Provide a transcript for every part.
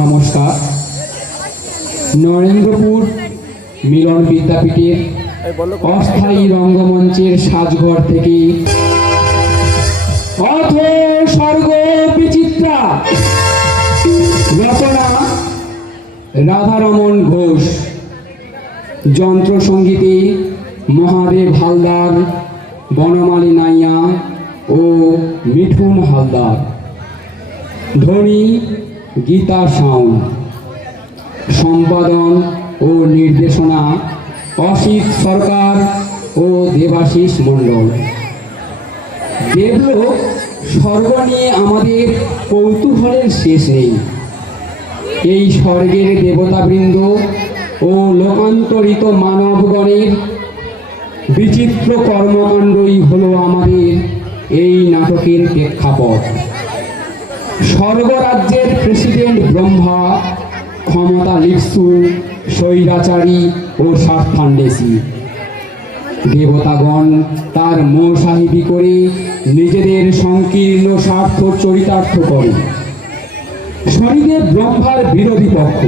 নমস্কার। নরেন্দ্রপুর মিলন বিদ্যাপীঠের অস্থায়ী রঙ্গমঞ্চের সাজঘর থেকে অথ স্বর্গ বিচিত্রা রচনা রাধারমন ঘোষ, যন্ত্রসঙ্গীতে মহাদেব হালদার, বনমালী নাইয়া ও মিঠুন হালদার, ধ্বনি গীতা সাউন্ড, সম্পাদন ও নির্দেশনা অসিত সরকার ও দেবাশিস মণ্ডল। দেবলোক স্বর্গ নিয়ে আমাদের কৌতূহলের শেষ নেই। এই স্বর্গের দেবতাবৃন্দ ও লোকান্তরিত মানবগণের বিচিত্র কর্মকাণ্ডই হলো আমাদের এই নাটকের প্রেক্ষাপট। স্বর্গরাজ্যের প্রেসিডেন্ট ব্রহ্মা ক্ষমতা লিপ্সু, স্বৈরাচারী ও স্বার্থান্বেষী। দেবতাগণ তার মোহসাহিবি করে নিজেদের সংকীর্ণ স্বার্থ চরিতার্থ করে। শনিদেব ব্রহ্মার বিরোধী পক্ষ।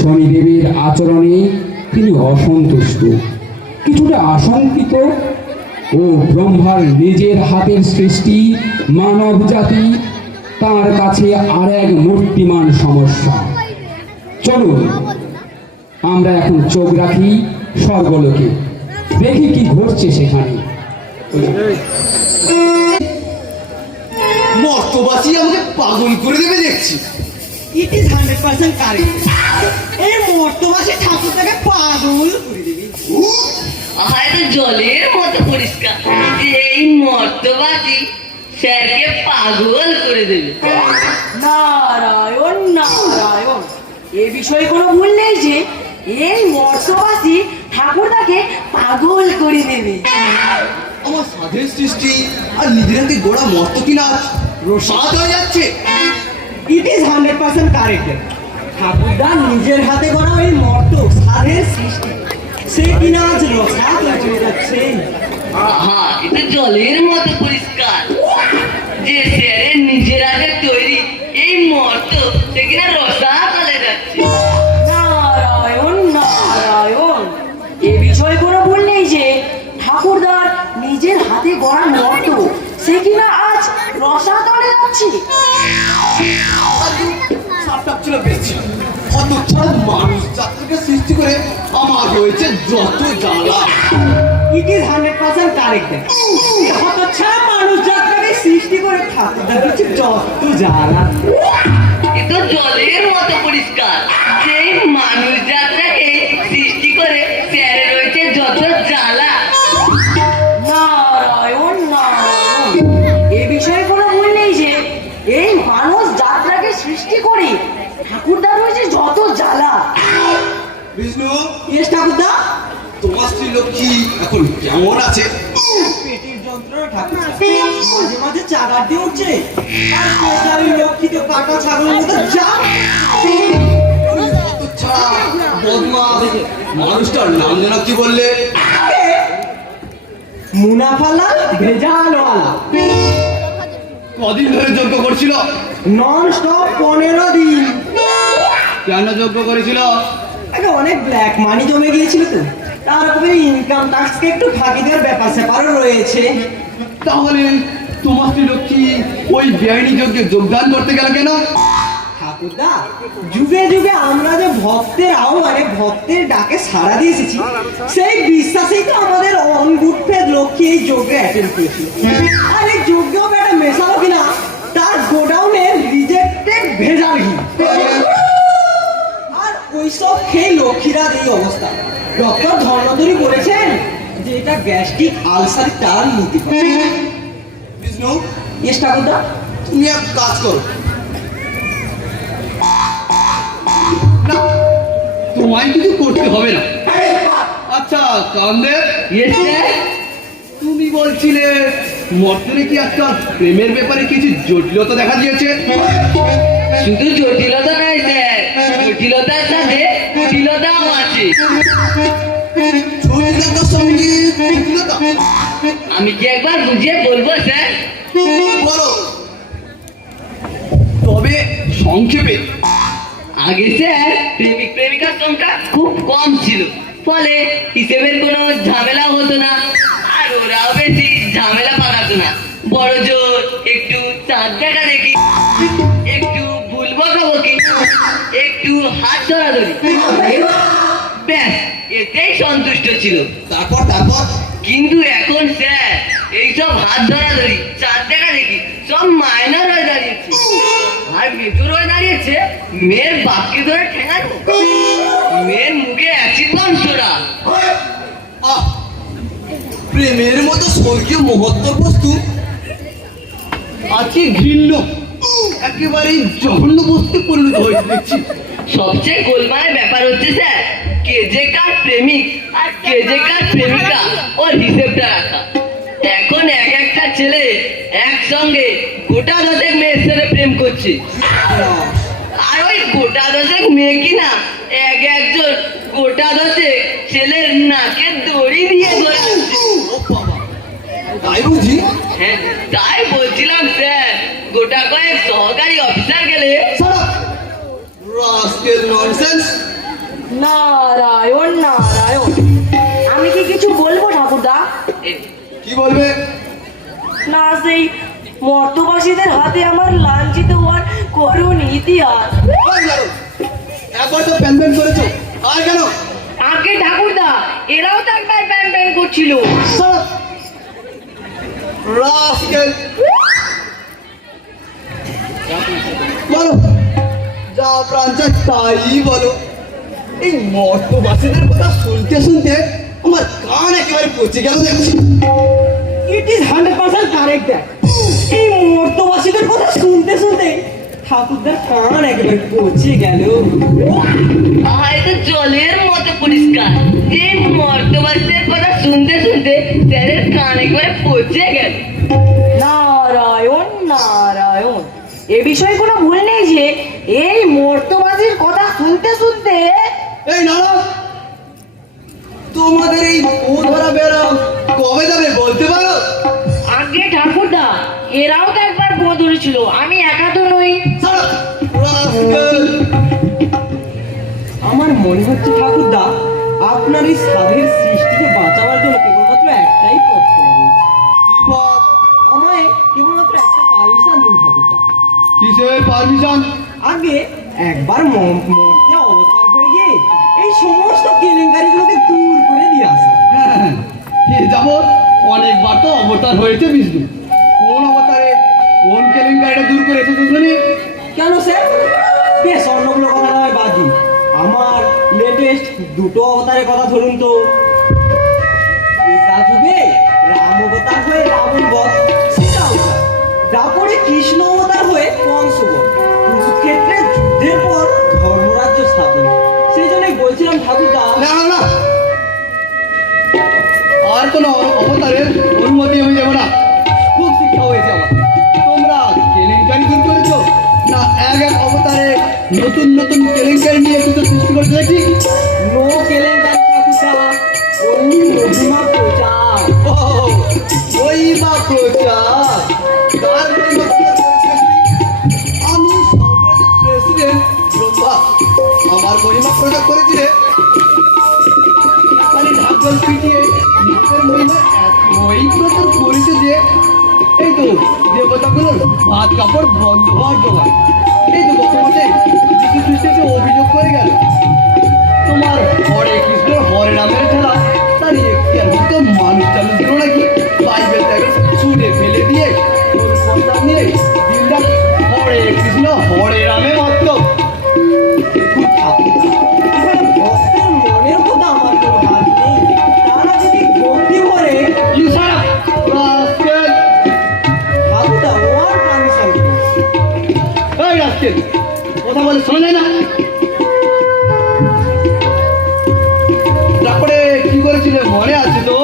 শনিদেবের আচরণে তিনি অসন্তুষ্ট, কিছুটা আশঙ্কিত ও ব্রহ্মার নিজের হাতের সৃষ্টি মানব জাতি তার কাছে আর এক মূর্তিমান সমস্যা। চলুন আমরা এখন চোখ রাখি স্বর্গলোকে, দেখি কি ঘটছে সেখানে। মর্তবাসী আমাকে পাগল করে দেবে দেখছি। It is 100% correct. এই মর্তবাসী ঠাকুরটাকে পাগল করে দেবে। হয়তো জলের মতো পরিষ্কার যে এই মর্তবাদী স্যারকে পাগল করে দেবে। নারায়ণ নারায়ণ, এ বিষয়ে কোনো ভুল নেই যে এই মর্তবাসী ঠাকুরটাকে পাগল করে দেবে। আমার সাধের সৃষ্টি আর নিজের হাতে গোড়া মর্ত কিনা রসাদ হয়ে যাচ্ছে। It is 100% correct. ঠাকুরদা নিজের হাতে গড়া ওই মর্ত সাধের সৃষ্টি, সে কিনা আজ রসাদ হয়ে যাচ্ছে। হ্যাঁ, এটা জলের মতো পরিষ্কার যে স্যারের নিজের হাতে তৈরি এই মর্ত সে কিনা রসা চলে যাচ্ছে। নারায়ণ নারায়ণ, এ বিষয়ে কোনো ভুল নেই যে ঠাকুরদার নিজের হাতে গড়া মর্ত সে কিনা আজ রসাতলে যাচ্ছে। সাপটাপ ছিল বেশি অত ছাড়া মানুষ জাতিকে সৃষ্টি করে আমার হয়েছে যত জ্বালা। It is 100% correct. হতচ্ছাড়া মানুষ জাতটাকে সৃষ্টি করে ঠাকুরদার কিছু যত জ্বালা। এটা জলের মতো পরিষ্কার যে এই মানুষ যাত্রাকে সৃষ্টি করে স্যারে রয়েছে যত জ্বালা। নারায়ণ নারায়ণ, এ বিষয়ে কোনো ভুল নেই যে এই মানুষ যাত্রাকে সৃষ্টি করে ঠাকুরদার রয়েছে যত জ্বালা। বিষ্ণু, ইয়েস ঠাকুরদা। তোমার স্ত্রী লক্ষ্মী এখন কেমন আছে? পেটের যন্ত্রণা ঠাকুর, মাঝে মাঝে চাগার দিয়ে উঠছে। আর বেচারি লক্ষ্মী তো কাটা ছাগলের মতো যা। অত ছাড়া বদমাস মানুষটার নাম যেন কি বললে? মুনাফালাল ভেজালওয়ালা। কদিন ধরে যজ্ঞ করছিল? নন স্টপ 15 দিন। কেন যজ্ঞ করেছিল? আগে অনেক ব্ল্যাক মানি জমে গিয়েছিল তো, তার উপরে ইনকাম ট্যাক্সকে একটু ফাঁকি দেওয়ার ব্যাপার স্যাপারও রয়েছে। তাহলে তোমার স্ত্রী লক্ষ্মী ওই বেআইনি যজ্ঞে যোগদান করতে গেল কেন? ঠাকুরদা, যুগে যুগে আমরা যে ভক্তের আহ্বানে ভক্তের ডাকে সাড়া দিয়ে এসেছি, সেই বিশ্বাসেই তো আমাদের অনগুটফেদ লক্ষ্মী এই যজ্ঞে অ্যাটেন্ড করেছিল। আর এই যজ্ঞেও একটা মেশালো কিনা তার গোডাউনে রিজেক্টেড ভেজাল ঘি। আর ওইসব খেয়ে লক্ষ্মীরা এই অবস্থা। ডক্টর ধর্মধরী বলেছেন যে এটা গ্যাস্ট্রিক আলসার টান নীতি। বিষ্ণু, ইয়েস ঠাকুরদা। তুমি এক কাজ করো না, তোমায় কিছু করতে হবে না। আচ্ছা কামদেব, ইয়েস স্যার। তুমি বলছিলে মর্তনে কি আজকাল প্রেমের ব্যাপারে কিছু জটিলতা দেখা দিয়েছে? শুধু জটিলতা নয় স্যার, জটিলতার সাথে কুটিলতাও আছে। জটিলতার সঙ্গে জটিলতা? আমি কি একবার বুঝিয়ে বলবো স্যার? বলো, তবে সংক্ষেপে। আগে স্যার প্রেমিক প্রেমিকার সংখ্যা খুব কম ছিল, ফলে হিসেবের কোনো ঝামেলা হতো না, আর ওরাও বেশি ঝামেলা পাকাতো না। বড় জোর একটু চাঁদ দেখা দেখি, একটু ভুল বকাবকি, একটু হাত ধরাধরি, ব্যাস এতেই সন্তুষ্ট ছিল। তারপর তারপর কিন্তু এখন স্যার এইসব হাত ধরাধরি চাঁদ দেখা দেখি সব মাইনার হয়ে দাঁড়িয়েছে, আর মেজর হয়ে দাঁড়িয়েছে মেয়ের বাপকে ধরে ঠেঙানো, মেয়ের মুখে অ্যাসিড বাম ছোড়া। আহ, প্রেমের মতো স্বর্গীয় মহত্তর বস্তু আজকে ঘৃণ্য একেবারে জঘন্য বস্তু পরিণত হয়েছে দেখছি। সবচেয়ে গোলমালের ব্যাপার হচ্ছে স্যার কে যে কার প্রেমিক আর কে যে কার প্রেমিকা ওর হিসেবটা রাখা। এখন এক একটা ছেলে একসঙ্গে গোটা 10 মেয়ের সাথে প্রেম করছে, আর ওই গোটা 10 মেয়ে কিনা এক একজন গোটা 10 ছেলের নাকে দড়ি দিয়ে ধরাচ্ছে। ও বাবা, তাই বুঝি? হ্যাঁ, তাই বলছিলাম স্যার গোটা কয়েক সহকারী অফিসার গেলে রাস্কেল ননসেন্স। নারায়ণ নারায়ণ, আমি কি কিছু বলবো ঠাকুরদা? কি বলবে? না, সেই মর্তবাসীদের হাতে আমার লাঞ্ছিত হওয়ার করুণ ইতিহাস। ওই জানো, একবার তো প্যান প্যান করেছো, আর কেন? আগে ঠাকুরদা, এরাও তো একবার প্যান প্যান করছিল। রাস্কেল, বলো যা প্রাণ চায় তাই বলো। এই মর্তবাসীদের কথা শুনতে শুনতে আমার কান একেবারে পচে গেল দেখছি। It is 100% correct that. এই মর্তবাসীদের কথা শুনতে শুনতে ঠাকুরদার কান একেবারে পচে গেল। হয়তো জলের মতো পরিষ্কার যে মর্তবাসীদের কথা শুনতে শুনতে স্যারের কান একবারে পচে গেল। নারায়ণ নারায়ণ, এ বিষয়ে কোনো ভুল নেই যে এই মর্তবাসীর কথা শুনতে শুনতে এই নানা, তোমাদের এই ও ধরা বেড়া কবে যাবে বলতে পারো? আগে ঠাকুরদা, এরাও তো একবার পো ধরেছিল, আমি একা তো নই। ছাড়ো, রাস্কেল। আমার মনে হচ্ছে ঠাকুরদা, আপনার এই সাধের সৃষ্টিকে বাঁচাবার জন্য কেবলমাত্র একটাই পথ খোলা রয়েছে। কি পথ? আমায় কেবলমাত্র একটা পারমিশন দিন ঠাকুরদা। কিসের পারমিশন? আগে একবার মর্তে অবতার হয়ে গিয়ে এই সমস্ত কেলেঙ্কারিগুলোকে দূর করে দিয়ে আসা। হ্যাঁ, এ যাবৎ অনেকবার তো অবতার হয়েছে বিষ্ণু। কোন অবতারে কোন কেলেঙ্কারিটা দূর করে এসেছো শুনি? কেন স্যার? বেশ, অন্যগুলো কথা নয় বাদ দিন। আমার লেটেস্ট দুটো অবতারের কথা ধরুন তো। এটা যুগে রাম অবতার হয়ে রাবণ বধ, সেটা অবতার। তারপরে কৃষ্ণ অবতার হয়ে কংস বধ। কুরুক্ষেত্রে যুদ্ধের পর ধর্মরাজ্য স্থাপন। সেই জন্যই বলছিলাম ঠাকুরদা, না না না, আর কোনো অবতারের অনুমতি আমি দেবো না। খুব শিক্ষা হয়েছে আমার। তোমরা কেলেঙ্কারি দূর করেছো না এক এক অবতারে নতুন নতুন কেলেঙ্কারি নিয়ে কিছু সৃষ্টি করতে দেখি? নো কেলেঙ্কারি ঠাকুরদা, ওই মহিমা প্রচার। ও, ওই বা প্রচার। তার মহিমা প্রচার করেছে শুনি? আমি সর্বরাজ্যের প্রেসিডেন্ট ব্রহ্মা, আমার মহিমা প্রচার করেছিলে। মানে ঢাকল পিটিয়ে নিজের মহিমা এতই প্রচার করেছে যে এই তো দেবতাগুলোর ভাত কাপড় বন্ধ হওয়ার জোগাড়। এই তো গত মাসে যীশু খ্রিস্টকে অভিযোগ করে গেল তোমার হরে কৃষ্ণ হরে রামের খেলা তার একটি তো মানুষ চালু ছিল নাকি বাইবেলটাকে ছুঁড়ে ফেলে দিয়ে ওর কথা নিয়ে দিনটা হরে কৃষ্ণ হরে রামে মাত্র। এখানে ভক্তের মনের কথা আমার কোনো হাত নেই। তারা যদি ভক্তি করে ইশারা রাস্কেল, ঠাকুরদা, ওয়ার পারমিশন। এই রাস্কেল, কথা বলে শোনা যায় না? তারপরে কি করেছিলে মনে আছে তো?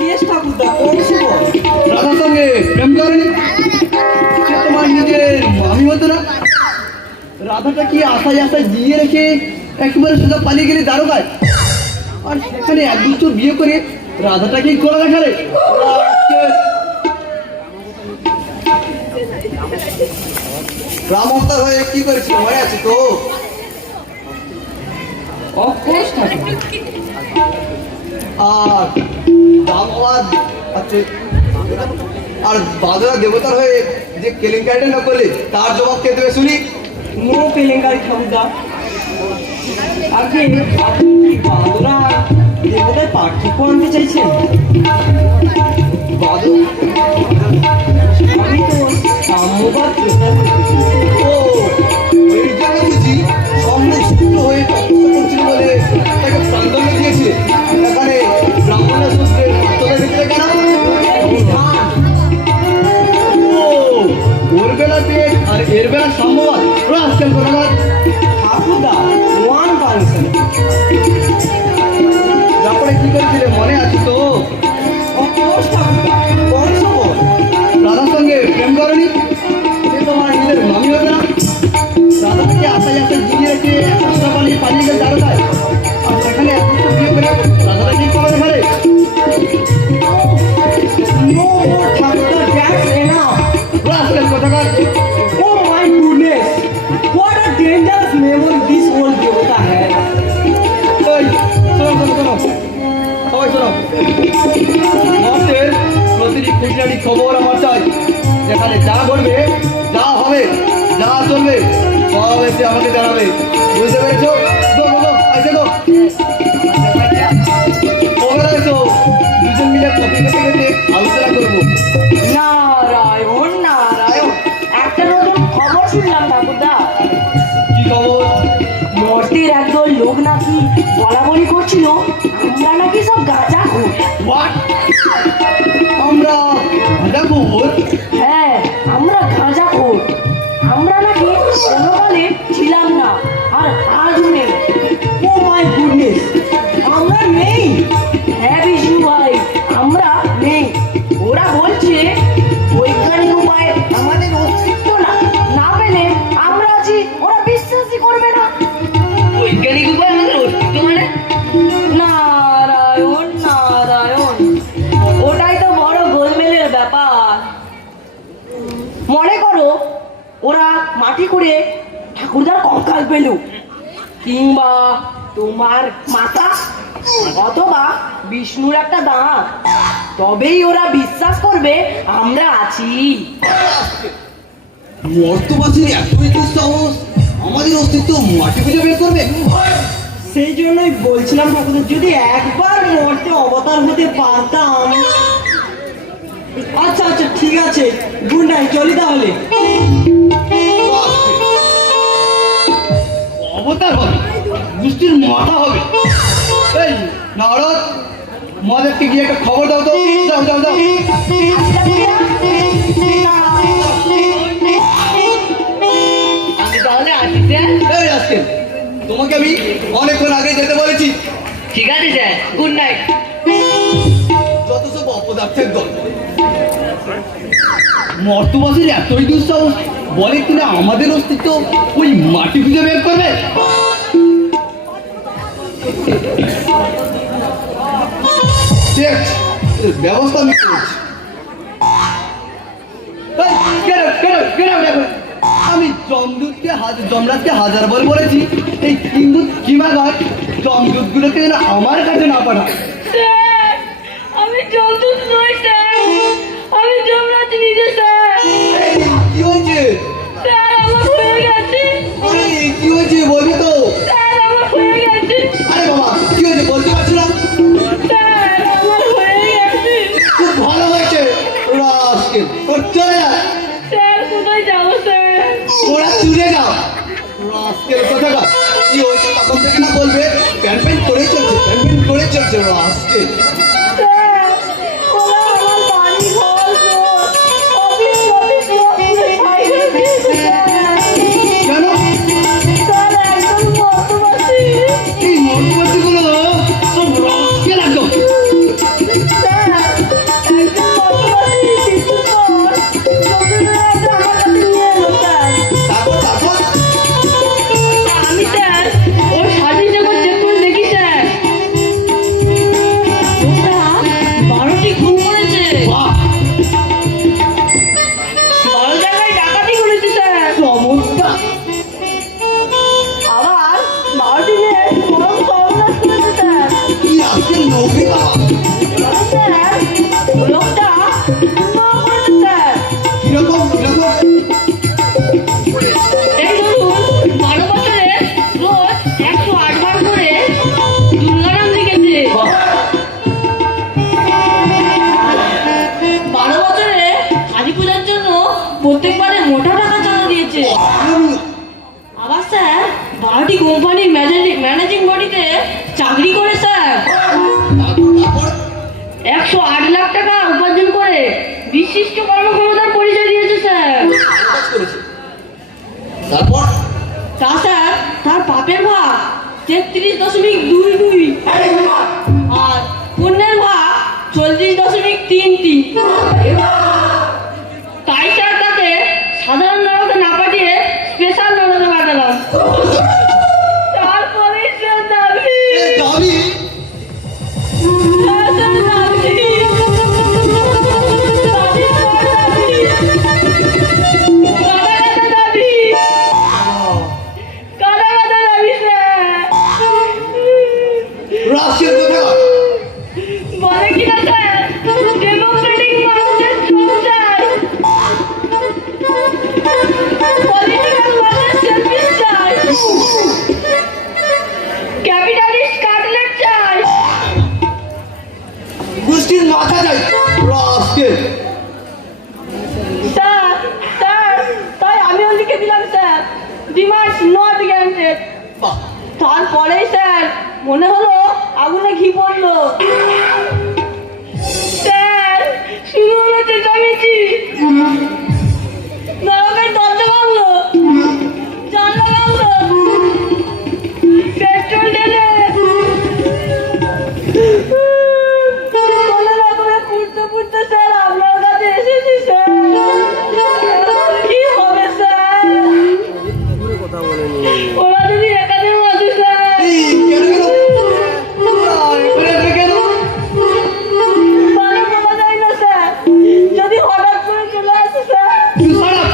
কেস ঠাকুরদা, কংস বধ। রাধার সঙ্গে প্রেম করেনি? সে তোমার নিজের মামি হতো না? রাধাটা কি আশায় আশায় জিয়ে রেখে একেবারে সোজা পালিয়ে গেলে দ্বারকায়, আর সেখানে এক দুটো বিয়ে করে রাধাটাকেই করে দেখালে। রাম অবতার হয়ে কি করেছিল মনে আছে তো? অফকোর্স ঠাকুরদা। আর রাম হওয়ার আর বাদরা দেবতার হয়ে যে কেলেঙ্কারিটা না করলে তার জবাব কে দেবে শুনি? নো কেলেঙ্কারি ঠাকুরদা। আগে আপনি কি বাদরা দেবতার পার্থক্য আনতে চাইছেন? বাদর? আমি তো সাম্যবাদ প্রচার করতেছি। ও, ওই জন্য বুঝি সম্মুখ শুক্র হয়ে তপস্যা করছিল বলে তাকে প্রাণদণ্ড দিয়েছে। এখানে ব্রাহ্মণের সূত্রের তোদের ভিতরে কেন? ধান। ও, ওর বেলা পেট আর এর বেলা সাম্যবাদ। আজকাল কথা ঠাকুরদা, ওয়ান পারমিশন। তারপরে কি করেছিলে মনে আছে তো? অফকোর্স ঠাকুরদা, কংস বধ। রাধার সঙ্গে প্রেম করনি? সে তোমার নিজের মামি হবে না? রাধাকে আশায় আশায় জিনিয়ে রেখে আশা পালিয়ে পালিয়ে গেলে দ্বারকায়, আর সেখানে এক দুটো বিয়ে করে রাধাটাকেই করে দেখালে। নো মোর ঠাকুরদা, দ্যাটস এনাফ। আজকাল কোথাকার। Oh my goodness! What a dangerous memory this old devata has. এই, শোনো শোনো শোনো, সবাই শোনো। মর্তের খুঁটিনাটি খবর আমার চাই। যেখানে যা ঘটবে, যা হবে, যা চলবে সব এসে আমাকে জানাবে। বুঝতে পেরেছো? গো গো গো, আইসে গো। কবে এসো? দুজন মিলে কফি খেতে খেতে আলোচনা করবো। নারায়ণ নারায়ণ, একটা নতুন খবর শুনলাম ঠাকুরদা। কি খবর? মর্তের একদল লোক নাকি বলা বলি করছিল আমরা নাকি সব গাঁজা খোর। হোয়াট? আমরা গাঁজাখোর? হ্যাঁ, আমরা গাঁজা খোর। আমরা নাকি কোনোকালে ছিলাম না, আর আজও নেই। ও মাই গুডনেস, আমরা নেই। হ্যাঁ বিষ্ণু ভাই, আমরা নেই। ওরা বলছে বৈজ্ঞানিক উপায়ে আমাদের অস্তিত্ব না পেলে আমরা আছি, ওরা বিশ্বাসই করবে না। বৈজ্ঞানিক উপায় আমাদের অস্তিত্ব মানে? নারায়ণ নারায়ণ, ওটাই তো বড় গোলমেলের ব্যাপার। মনে করো ওরা মাটি করে ঠাকুরদার কঙ্কাল পেল, কিংবা তোমার মাথা, অথবা বিষ্ণুর একটা দাঁত, তবেই ওরা বিশ্বাস করবে আমরা আছি। মর্তবাসীর এতই দুঃসাহস আমাদের অস্তিত্ব মাটি খুঁজে বের করবে? সেই জন্যই বলছিলাম ঠাকুর, যদি একবার মর্তে অবতার হতে পারতাম। আচ্ছা আচ্ছা, ঠিক আছে, গুড নাইট, চলি তাহলে। অবতার হবে, গোষ্ঠীর মাথা হবে। এই নারদ, মদেরকে গিয়ে একটা খবর দাও তো। যাও যাও যাও। আমি তাহলে আসি স্যার। এই রাস্কেল, তোমাকে আমি অনেকক্ষণ আগে যেতে বলেছি। ঠিক আছে স্যার, গুড নাইট। যত সব অপদার্থের দল। মর্তবাসীর এতই দুঃসাহস বলে কিনা আমাদের অস্তিত্ব ওই মাটি খুঁজে বের করবে। ঠিক আছে, এর ব্যবস্থা আমি করছি। এই, get out, get out, get out, get out। আমি যমরাজকে হাজারবার বলেছি এই কিন্তু কিমাগার যমদূতগুলোকে যেন আমার কাছে না পাঠায়। স্যার, আমি জমদূত নই স্যার, আমি যমরাজ নিজে স্যার। কি হয়েছে? স্যার, আমার হয়ে গেছে। আরে কি হয়েছে বলবি তো? স্যার, আমার হয়ে গেছে। আরে বাবা, কি হয়েছে বলতে পারছি না। স্যার, আমার হয়ে গেছে। খুব ভালো হয়েছে। রাস্কেল, ওর চলে যা। স্যার, কোথায় যাবো স্যার? ওরা চুলে যাও। রাস্কেল কোথাকার। কি হয়েছে তখন থেকে না বলবে? প্যান করে চলছে, প্যান করে চলছে রাস্কেল। স্যার, ওরা আমার বাড়ি ঘর সব অফিস সব ছাইড়ে দিয়েছে স্যার। কেন? স্যার, একদম মর্তবাসী। এই মর্তবাসীগুলো সব রাস্কেল একদম। স্যার, একদম মর্তবাসী কিছুর পর লোকেরা এসে আমার কাছে নিয়ে এলো স্যার। তারপর আমি স্যার ওর সার্টিফিকেট চেক করে দেখি স্যার, ওটা 12টি খুন করেছে, বাহ, 12 জায়গায় ডাকাতি করেছে স্যার, চমৎকার। আবার 12টি নিয়ে চরম সর্বনাশ করেছে স্যার। কি রাস্কেল লোকে বাবা। স্যার, লোকটা খুনও করেছে স্যার। কিরকম কিরকম? এই ধরুন 12 বছরে রোজ 108 বার করে দুর্গারাম লিখেছে। 12 বছরে কালী পূজার জন্য প্রত্যেকবারে মোটা টাকা চাঁদা দিয়েছে। আবার স্যার 12টি কোম্পানির ম্যানেজিং বডিতে চাকরি করে স্যার। তারপর 108 লাখ টাকা উপার্জন করে বিশিষ্ট কর্মক্ষমতার পরিচয় দিয়েছে স্যার। কাজ করেছে। তারপর তা স্যার তার পাপের ভাগ 33.22 আর পুণ্যের ভাগ 34.33। তাই স্যার তাকে সাধারণ নরকে না পাঠিয়ে স্পেশাল নরকে পাঠালাম। তারপরে স্যার দাবি দাবি স্যার দাবি কারাগারে দাবি স্যার। রাশিয়ার কোথাকার? বলে কিনা স্যার ডেমোক্রেটিক মানুষের বাহ, তারপরেই স্যার মনে হলো আগুনে ঘি পড়লো। স্যার শুরু হলো চেঁচামেচি, নরকের দরজা ভাঙলো, জানলা ভাঙলো, পেট্রোল ঢেলে মনে না করে পুড়তে পুড়তে স্যার আপনার কাছে এসেছি স্যার। কি হবে স্যার? ওরা যদি এখানে আছে স্যার। এই, কেন কেন? এখানে এসে কেন? মানে বলা যায় না স্যার, যদি হঠাৎ করে চলে আসে স্যার। তুই খারাপ।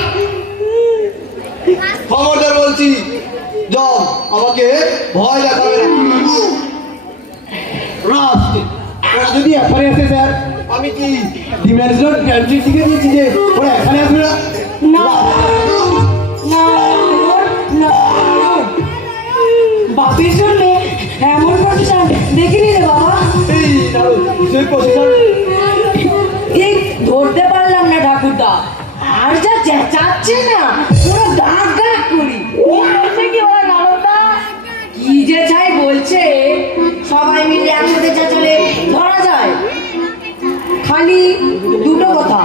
খবরদার বলছি, যাও, আমাকে ভয় দেখাবে না। রাস্তে ওরা যদি এখানে আসে স্যার, আমি কি ডিমেনশনাল ট্রানজিট শিখে দিয়েছি যে ওরা এখানে আসবে না? না না না, বাপের জন্য এমন প্রতিষ্ঠান দেখিনি রে বাবা। এই দাঁড়ো, সেই প্রসেসর এই ধরতে পারলাম না ঠাকুরদা, আর যা চেঁচাচ্ছে না পুরো গাঁট গাঁট করি। কি ওরা নারদা কি যে চাই বলছে, সবাই মিলে একসাথে চেঁচালে ধরা যায়। খালি দুটো কথা,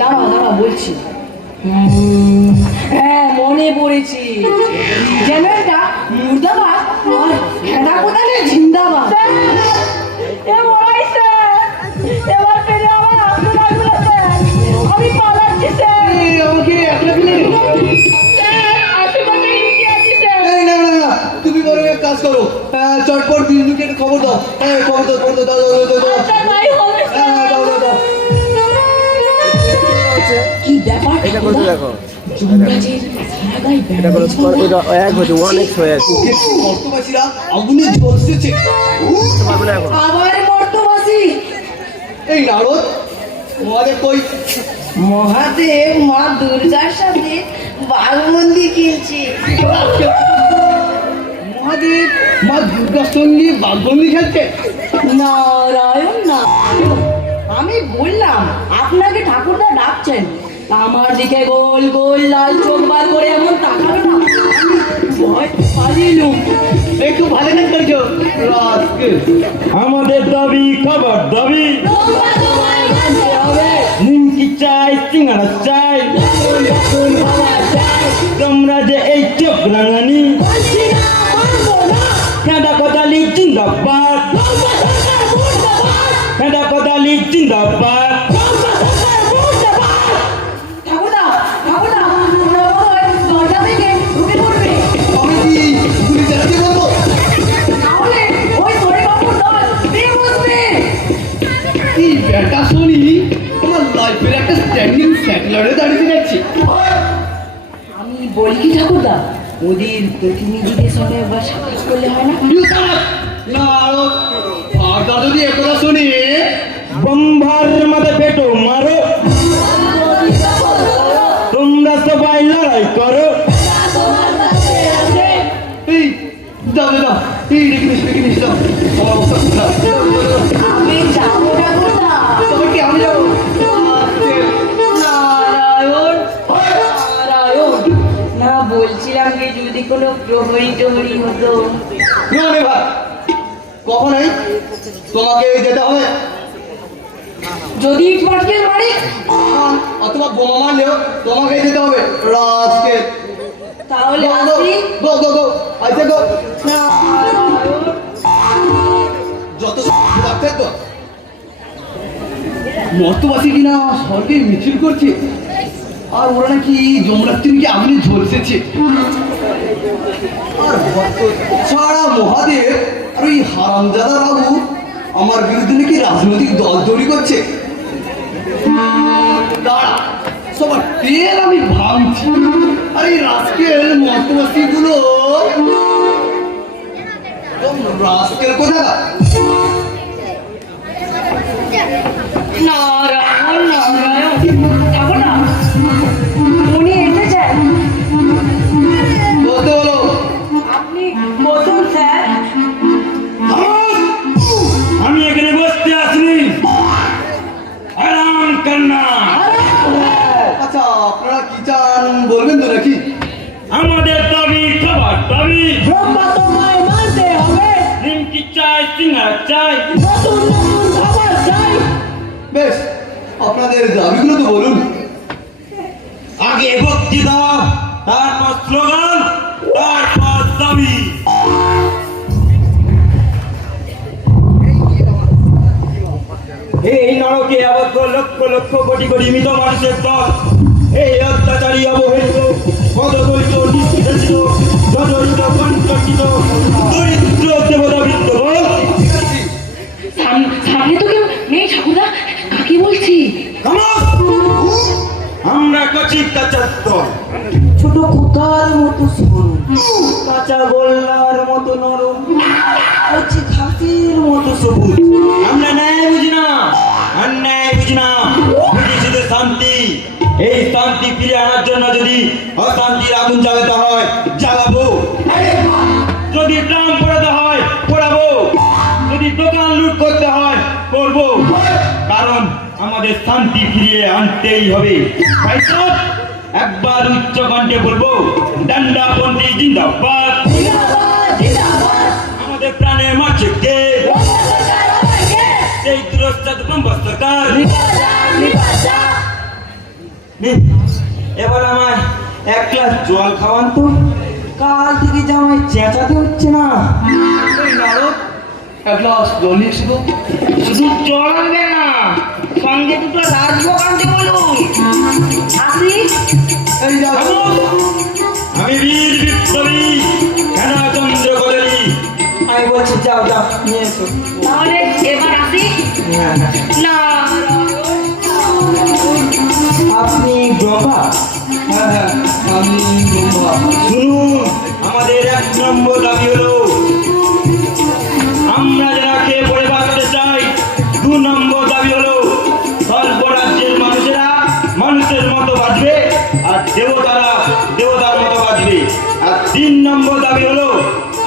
দাঁড়াও দাঁড়াও বলছি। হ্যাঁ মনে পড়েছি, যেন একটা মুর্দাবাদ আর খেদা কোদালে জিন্দাবাদ। এবার পেলে আমার আসতে লাগলো স্যার, আমি পালাচ্ছি স্যার। এই, আমাকে একলা ফেলে দিল। আশেপাশে ইতিহাসী স্যার। এই, না না না, তুমি বরং এক কাজ করো, চটপট দিনকে খবর দাও। হ্যাঁ, খবর দাও, খবর দাও, দাও দাও দাও দাও। আচ্ছা তাই হবে হ্যাঁ, স্যার। দাও দাও দাও। কি ব্যাপার এটা করতে দেখো, যমরাজের সারা গায়ে এটা করো, এটা এক হয়েছে, 1x হয়ে আছে, ওকে মর্তবাসীরা আগুনে ঝলসেছে। বুঝতে পারবে না এখন। আবার মর্তবাসী। এই নারদ, মহাদেব কই? মহাদেব মা দুর্গার সাথে বাঘমন্দি কিনছি। মহাদেব মা দুর্গার সঙ্গে বাঘবন্দি খেলছে। নারায়ণ নারায়ণ, আমি বললাম আপনাকে ঠাকুরদা ডাকছেন, আমার দিকে গোল গোল লাল চোখ বার করে এমন তাকালো না, আমি ভয় পালিলুম। একটু ভালো কাজ করছো রাজকে। আমাদের দাবি খাবার দাবি, তোমরা তোমায় মানতে হবে, নিমকি চাই, সিঙ্গারা চাই, নতুন বাবা চাই, তোমরা যে এই চোখ রাঙানি, বলছি না মানবো না, খেদা কোদালি জিন্দাবাদ, তোমরা সরকার মুর্দাবাদ, খেদা কোদালি জিন্দাবাদ। তোমরা সরকার মুর্দাবাদ। ঠাকুরদা ঠাকুরদা, তোমরা বোধহয় দরজা থেকে ঢুকে পড়বে, আমি কি গুলি চালাতে বলবো? তাহলে ওই ধরে বাবুর দল দিয়ে বসবে। এই ব্যাটা শুনি আমার লাইফের একটা স্ট্যান্ডিং স্যাটেলাইটে দাঁড়িয়ে যাচ্ছে। আমি বলি কি ঠাকুরদা, ওদের প্রতিনিধিদের সঙ্গে একবার সাক্ষাৎ করলে হয় না? নারদ, ফাঁকা যদি একথা শুনি, বম্বার মাথা পেটো মারো, তোমরা সবাই লড়াই করো। এই দাও দাও দাও, এই রেখে নিস দাও। আমার অবস্থা খুব খারাপ। দাও, দাও, দাও, দাও। আমি যাবো ঠাকুরদা। তবে কি আমি যাবো? নারায়ণ নারায়ণ, না বলছিলাম যে যদি কোনো প্রহরী টহরী হতো। না রে ভাই, কখনোই তোমাকে যেতে হবে। যদি ইট পাটকেল মারে অথবা বোমা মারলেও তোমাকে যেতে হবে রাজকে। তাহলে আসি। গো গো গো, আইসে গো। নারায়ণ, যত ডাক্তার তো মর্তবাসী কিনা স্বর্গে মিছিল করছে, আর ওরা নাকি যমরাত্রিকে আগুনে ঝলসেছে। আর ভক্ত ছাড়া মহাদেব আর ওই হারামজাদা বাবু আমার বিরুদ্ধে নাকি রাজনৈতিক দল তৈরি করছে। দাঁড়া, সবার তেল আমি ভাঙছি। আর এই রাজকেল মর্তবাসী গুলো রাজকেল কোথায়? নারায়ণ নারায়ণ, ঠাকুরদা উনি এসেছেন, বলতে বলো। আপনি বসুন স্যার। আমি এখানে বসতে আসিনি, আরাম করনা। আচ্ছা, আপনারা কি চান বলবেন তো নাকি? আমাদের দাবি খাবার দাবি ব্রহ্মা তোমায় মানতে হবে, নিমকি চাই সিঙ্গারা চাই নতুন নতুন খাবার চাই। বেশ, আপনাদের দাবিগুলো তো বলুন। আগে ভক্তি দাও, তারপর স্লোগান, তারপর দাবি। এই নরকে আবদ্ধ লক্ষ লক্ষ কোটি কোটি মৃত মানুষের দল, এই অত্যাচারী অবহেলিত পদদলিত নিষ্পেষিত জর্জরিত বঞ্চিত দরিদ্র দেবতা বিদ্যমান সামনে তো কেউ নেই ঠাকুরদা, কাকে বলছি? আমরা কচি কাচার দল, ছোট কোথার মতো সরু, কাঁচা গোল্লার মতো নরম, কচি খাসির মতো সবুজ। আমরা ন্যায় বুঝি না, অন্যায় বুঝি না, বুঝি শুধু শান্তি। এই শান্তি ফিরে আনার জন্য যদি অশান্তির আগুন জ্বালাতে হয় জ্বালাবো, যদি ট্রাম পড়াতে হয় পড়াবো, যদি দোকান লুট করতে হয় করবো, কারণ আমাদের শান্তি ফিরিয়ে আনতেই হবে। তাই তো একবার উচ্চ কণ্ঠে বলবো, ডান্ডাবন্দি জিন্দাবাদ, আমাদের প্রাণে মারছে কে? সেই দুরস্তাদ ব্রহ্ম সরকার। এবার আমায় এক গ্লাস জল খাওয়ান তো, কাল থেকে যে আমায় চেঁচাতে হচ্ছে না। এই নারদ, এক গ্লাস জল নিয়ে এসো তো। শুধু জল আনবে না, সঙ্গে দুটো রাজভোগ আনতে বলুন। আসি, এই যাও। আমি বীর বিপ্লবী হেমচন্দ্র কলেরি। আমি বলছি যাও যাও নিয়ে এসো। তাহলে এবার আসি। না, আপনি ব্রহ্মা? হ্যাঁ হ্যাঁ, আমি ব্রহ্মা। শুনুন, আমাদের এক নম্বর দাবি হলো আমরা যারা খেয়ে পড়ে বাঁচতে চাই। 2 নম্বর দাবি হলো স্বল্প রাজ্যের মানুষেরা মানুষের মতো বাঁচবে আর দেবতারা দেবতার মতো বাঁচবে। আর 3 নম্বর দাবি হলো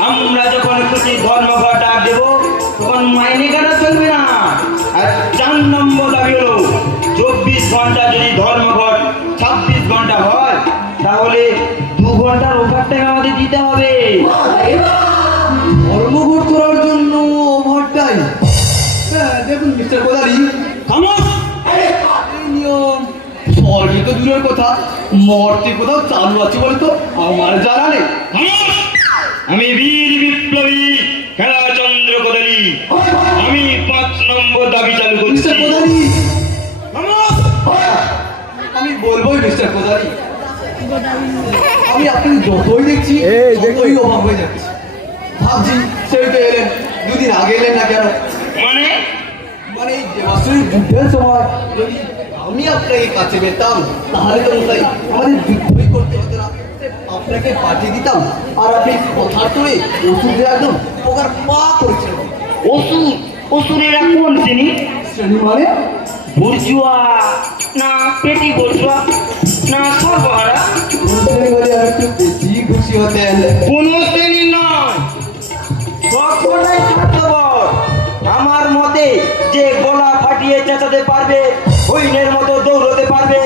আমরা যখন খুশি ধর্মঘট ডাক দেবো তখন মাইনে কাটা চলবে না। আর 4 নম্বর দাবি হলো 24 ঘন্টা যদি ধর্মঘট 26 ঘন্টা হয় তাহলে 2 ঘন্টার ওভার টাইম আমাদের দিতে হবে। ধর্মঘট করার জন্য ওভারটাইম? হ্যাঁ, দেখুন মিস্টার কোদারি, খামোশ! এই নিয়ম স্বর্গে তো দূরের কথা, মর্তে কোথাও চালু আছে বলে তো আমার জানা নেই। খামোশ! আমি বীর বিপ্লবী হেমচন্দ্র কোদারি, আমি 5 নম্বর দাবি চালু করছি। মিস্টার কোদারি, খামোশ! আমি বলবোই মিস্টার কোদারি, আমি আপনাকে যতই দেখছি ততই অবাক হয়ে যাচ্ছি। ভাবছি সেই তো এলেন, 2 দিন আগে এলেন না কেন? মানে মানে এই দেবাসুরীর যুদ্ধের সময় যদি আমি আপনাকে কাছে পেতাম তাহলে তো তাই আমাদের যুদ্ধই করতে হতো না, আপনাকে পাঠিয়ে দিতাম আর আপনি কথার তোড়ে ওষুধে একদম পোকার পা করেছিলেন। ওষুধ, ওষুধেরা কোন শ্রেণী? শ্রেণী মানে? বর্জুয়া না পেটি বর্জুয়া না সর্বহারা? কোন শ্রেণী হলে আর একটু বেশি খুশি হতেন। কোন শ্রেণী নয়, সকলেই স্বার্থপর। আমার মতে যে গলা ফাটিয়ে চেঁচাতে পারবে, হরিণের মতো দৌড়তে পারবে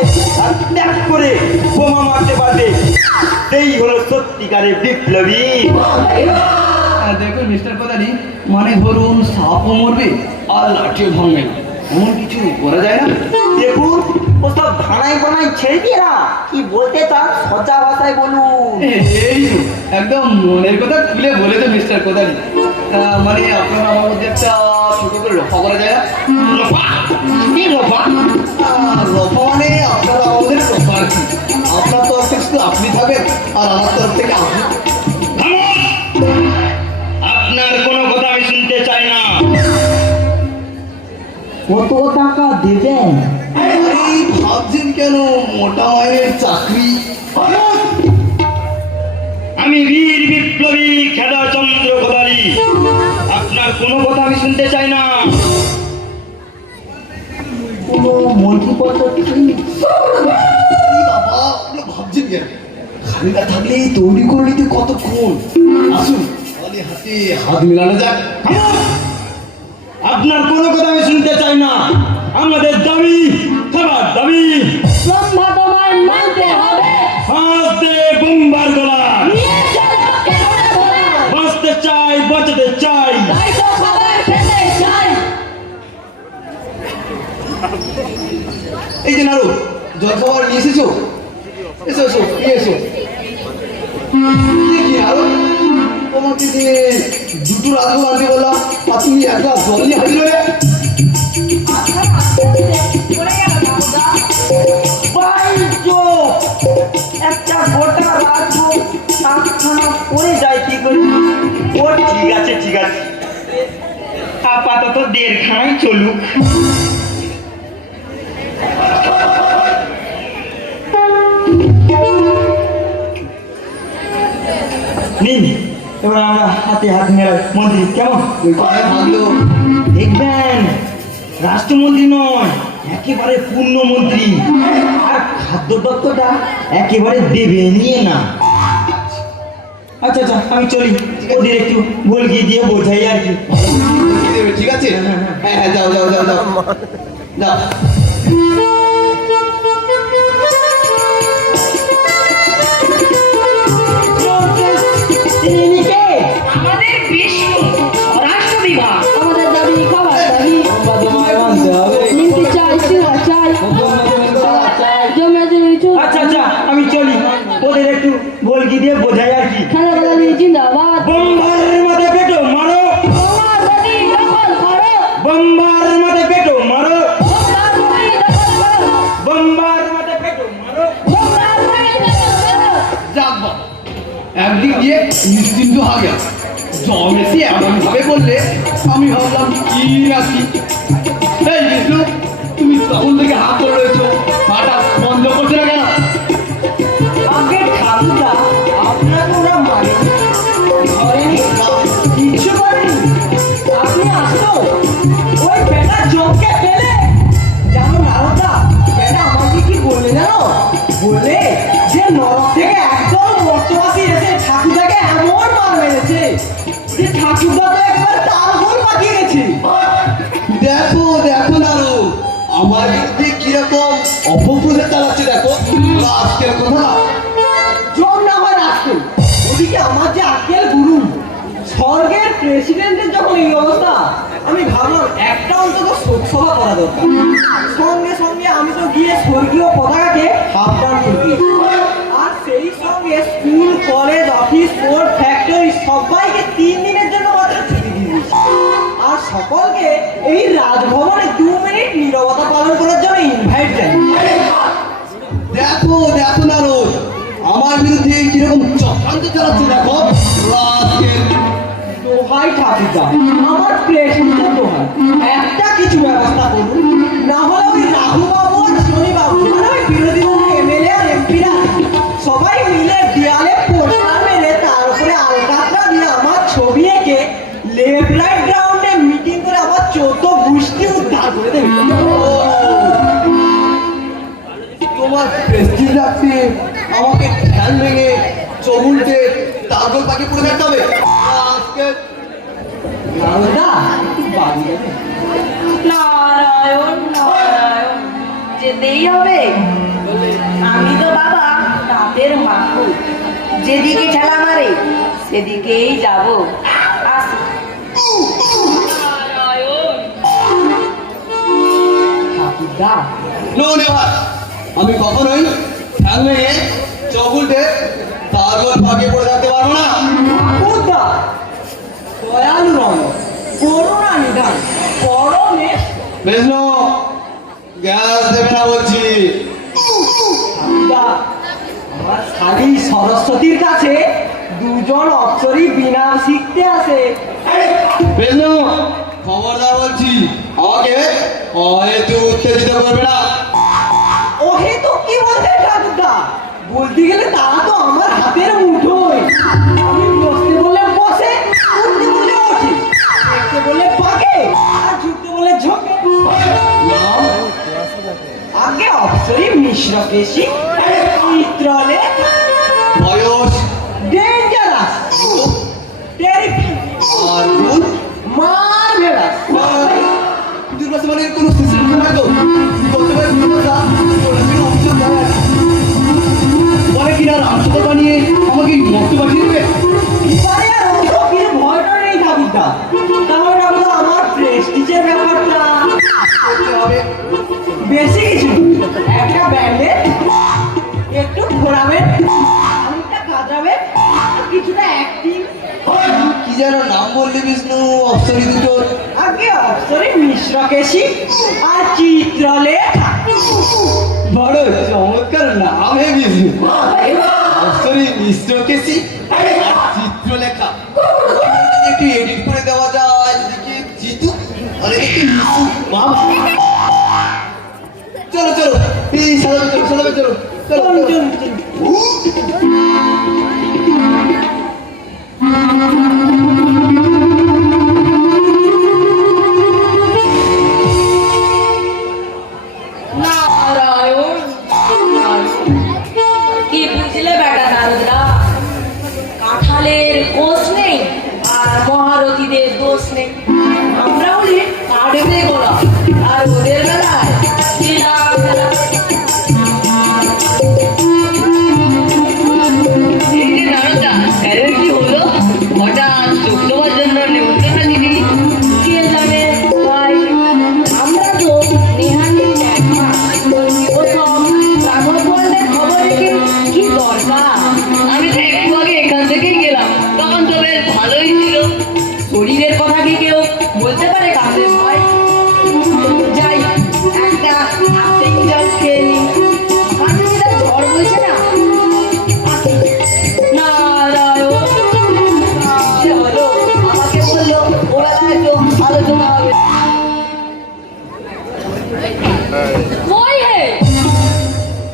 আর ত্যাগ করে বোমা মারতে পারবে, সেই হলো সত্যিকারের বিপ্লবী। দেখুন মিস্টার কোদারি, মানে ধরুন সাপও মরবে আর লাঠিও ভাঙবে না, এমন কিছু করা যায় না? দেখুন ওসব ধানাই বানাই ছেড়ে দিয়ে না, কি বলতে চান সোজা ভাষায় বলুন। এই একদম মনের কথা খুলে বলেছে মিস্টার কোদারি। মানে আপনার আমার মধ্যে একটা ছোট করে রফা করা যায় না? রফা? কি রফা? রফা মানে আপনার আমাদের রফা আর কি। আপনার তরফ থেকে শুধু আপনি থাকেন আর আমার তরফ থেকে আপনি। খামোশ! আপনার কোনো কথা আমি শুনতে চাই না। কত টাকা দেবেন? আরে ভাবছেন কেন, মোটা মায়ের চাকরি। আমি বীর বিপ্লবী হেমচন্দ্র কোদারি, আপনার কোনো কথা আমি শুনতে চাই না। কোনো মন্ত্রীপত্র কি? এই বাবা, আপনি ভাবছেন কেন? খালিদা থাকলে তৈরি করে নিতে কতক্ষণ। আসুন তাহলে হাতে হাত মিলানো যাক। খামোশ! আপনার কোনো কথা আমি শুনতে চাই না। আমাদের দাবি খাবার দাবি, ব্রহ্মা তোমায় মানতে হবে, হাতে বোম্বার গলা, নিয়ে চলো কেন এই যে নাড়ু জল খাবার নিয়ে এসেছো? এসো এসো নিয়ে এসো। কি নাড়ু, তোমাকে দিয়ে দুটো রাজভোগ আনতে বললাম, আর তুমি এক গ্লাস জল নিয়ে হাজির হলে। একটা গোটা রাজভোগ সাতখানা পড়ে যায় কি করে? ও ঠিক আছে ঠিক আছে, আপাতত 1.5খানাই চলুক। নিন, এবার আমরা হাতে হাত মেলায় মন্ত্রী কেমন? ওইখানে ভাবলো দেখবেন রাষ্ট্রমন্ত্রী নয়, একেবারে পূর্ণমন্ত্রী, আর খাদ্য দপ্তরটা একেবারে দেবে নিয়ে না। আচ্ছা আচ্ছা, আমি চলি, ওদের একটু বলগি দিয়ে বোঝাই আর কি। দিয়ে দেবে, ঠিক আছে? হ্যাঁ হ্যাঁ, যাও যাও যাও যাও যাও। তিনি কে? আমাদের বিষ্ণু স্বরাষ্ট্র বিভাগ। আমাদের দাবি খাবার দাবি নিমকি চাই, সিঙ্গা চাই, জমে জমে চুল, আচ্ছা আচ্ছা, আমি চলি, ওদের একটু বলগি দিয়ে বোঝাই আর কি। খানা দাবি জিন্দাবাদ। বোম্বার মাথা পেটো মারো, আমার দাবি দখল করো, বোম্বার মাথা পেটো মারো, আমার দাবি দখল করো, বোম্বার মাথা পেটো মারো। আমার দাবি দখল করো। যাক বাবা, একদিক দিয়ে নিশ্চিন্ত হয়ে গেল। জমেছি এমন ভাবে বললে আমি ভাবলাম কি রাখি। এই বিষ্ণু, তুমি তখন থেকে হাত ধরে রয়েছো, হাঁটা বন্ধ করছে না কেন? আগে ঠাকুরদা আপনাকে ওরা মানে ধরেনি, কিচ্ছু করেনি, আপনি আসতো ওই বেটা জমকে পেলে। জানো নারদা, বেটা আমাকে কি বললে জানো? বলে যে নরক থেকে একদম মর্তবাসী এসে ঠাকুরদাকে এমন মার মেরেছে যে ঠাকুরদা তো একবার তাল গোল পাঠিয়ে গেছে। দেখো দেখো নারু, আমার বিরুদ্ধে কিরকম অপপ্রচার চালাচ্ছে দেখো। আজকের কথা জম না হয় রাখতেন, ওদিকে আমার যে আকেল গুরু স্বর্গের প্রেসিডেন্টের যখন এই অবস্থা, আমি ভাবলাম একটা অন্তত শোকসভা করা দরকার। সঙ্গে সঙ্গে আমি তো গিয়ে স্বর্গীয় পতাকাকে সাবধান করবি, আর সেই সঙ্গে school college office court factory সবাইকে 3 দিনের জন্য মাত্র ছুটি দিয়ে দিয়েছি, আর সকলকে এই রাজভবনে 2 মিনিট নীরবতা পালন করার জন্য ইনভাইট জানিয়েছি। দেখো দেখো নারু, আমার বিরুদ্ধে কিরকম চক্রান্ত চালাচ্ছে দেখো। আজকের দোহাই ঠাকুরদা, আমার প্রেসিডেন্টের দোহাই, একটা কিছু ব্যবস্থা করুন, না হলে ওই রাহুবাবু আর শনিবাবু মানে ওই বিরোধী দলের এমএলএ আর এমপিরা সবাই মিলে দেয়ালে পোস্টার মেরে তার উপরে আলকাতরা দিয়ে আমার ছবি এঁকে লেফট রাইট গ্রাউন্ডে মিটিং করে আবার 14 গোষ্ঠী উদ্ধার করে দেবে। তোমার প্রেস্টিজ রাখতে আমাকে ধ্যান ভেঙে চৌহুলতে তারপর পাখি পড়ে থাকতে হবে। আজকে নারদা বাড়ি যাবে। নারায়ণ নারায়ণ, যেতেই হবে। আমি তো বাবা দাঁতের মাকু, যেদিকে ঠেলা মারে সেদিকেই যাব। আসি। নারায়ণ। ঠাকুরদা, নো নেভার, আমি কখনোই ধ্যান ভেঙে চৌহুলতে তারপর পাখি পড়ে থাকতে পারবো না। ঠাকুরদা দয়ালু রম, করুণা নিধান, পরমেশ। বিষ্ণু, গ্যাস দেবে না বলছি। ঠাকুরদা, আমার শালী সরস্বতীর কাছে 2 জন অপ্সরী বিনা শিখতে আসে। বিষ্ণু, খবরদার বলছি, আমাকে অহেতু উত্তেজিত করবে না। ওহে তো কি বলছেন ঠাকুরদা? বলতে গেলে তারা তো আমার হাতের মুঠোয়। আমি বসতে বললে বসে, উঠতে বললে ওঠে, দেখতে বললে পাকে, আর ঝুঁকতে বললে ঝোঁকে। নাম আগে অপ্সরী মিশ্র কেশি, চিত্রলে, বয়স ডেঞ্জারাস, টেরিফিক, আর গুণ মার্ভেলাস। দুর্বাসা মানে কোনো সিস্টেম নাই তো। গতবার দুর্বাসা ওরা অপশন দেয়, বলে কিনা রামসভা বানিয়ে আমাকে মস্ত পাঠিয়ে দেবে। এবারে আর ওসব কিছু ভয়টা নেই ঠাকুরদা। তাহলে ঠাকুরদা আমার প্রেস্টিজের ব্যাপারটা করতে হবে। বেশি কিছু কিছুটা অ্যাক্টিং। কি যেন নাম বললি বিষ্ণু অপ্সরি দুটোর? আগে অপ্সরে মিশ্র কেশি আর চিত্রলেখা। বড় চমৎকার নাম হে বিষ্ণু। অপ্সরি মিশ্র কেসি আর চিত্রলেখা। একটু এডিট করে দেওয়া যায় এদিকে জিতু আর এদিকে মিশু। বাবা চলো চলো এই সালামে চলো সালামে চলো চলো চলুন, চলুন, চলুন। নারায়ণ কি বুঝলে বেটা নারদরা, কাঁঠালের কোষ নেই আর মহারথীদের দোষ নেই। আমরা হলে কাঠেতে গোলা আর ওদের বেলায় লীলা খেলা। এই যে নারদা, স্যারের কি হলো? হঠাৎ শুক্রবার জন্য নেমন্তন্ন দিদি। কে জানে ভাই, আমরা তো নেহাতি ন্যাকমা। ওসব রাঘব বলদের খবর রেখে কি দরকার? আমি তো একটু আগে এখান থেকেই গেলাম, তখন তো বেশ ভালোই ছিল। শরীরের কথা কি কেউ বলতে পারে কামদেব ভাই? যাই একটা আপেল জল খেয়ে নি, কাছে কি তার ঝড় বইছে না? নারায়ণ কি হলো? আমাকে বললো ওরা হয়তো আলোচনা হবে। কই হে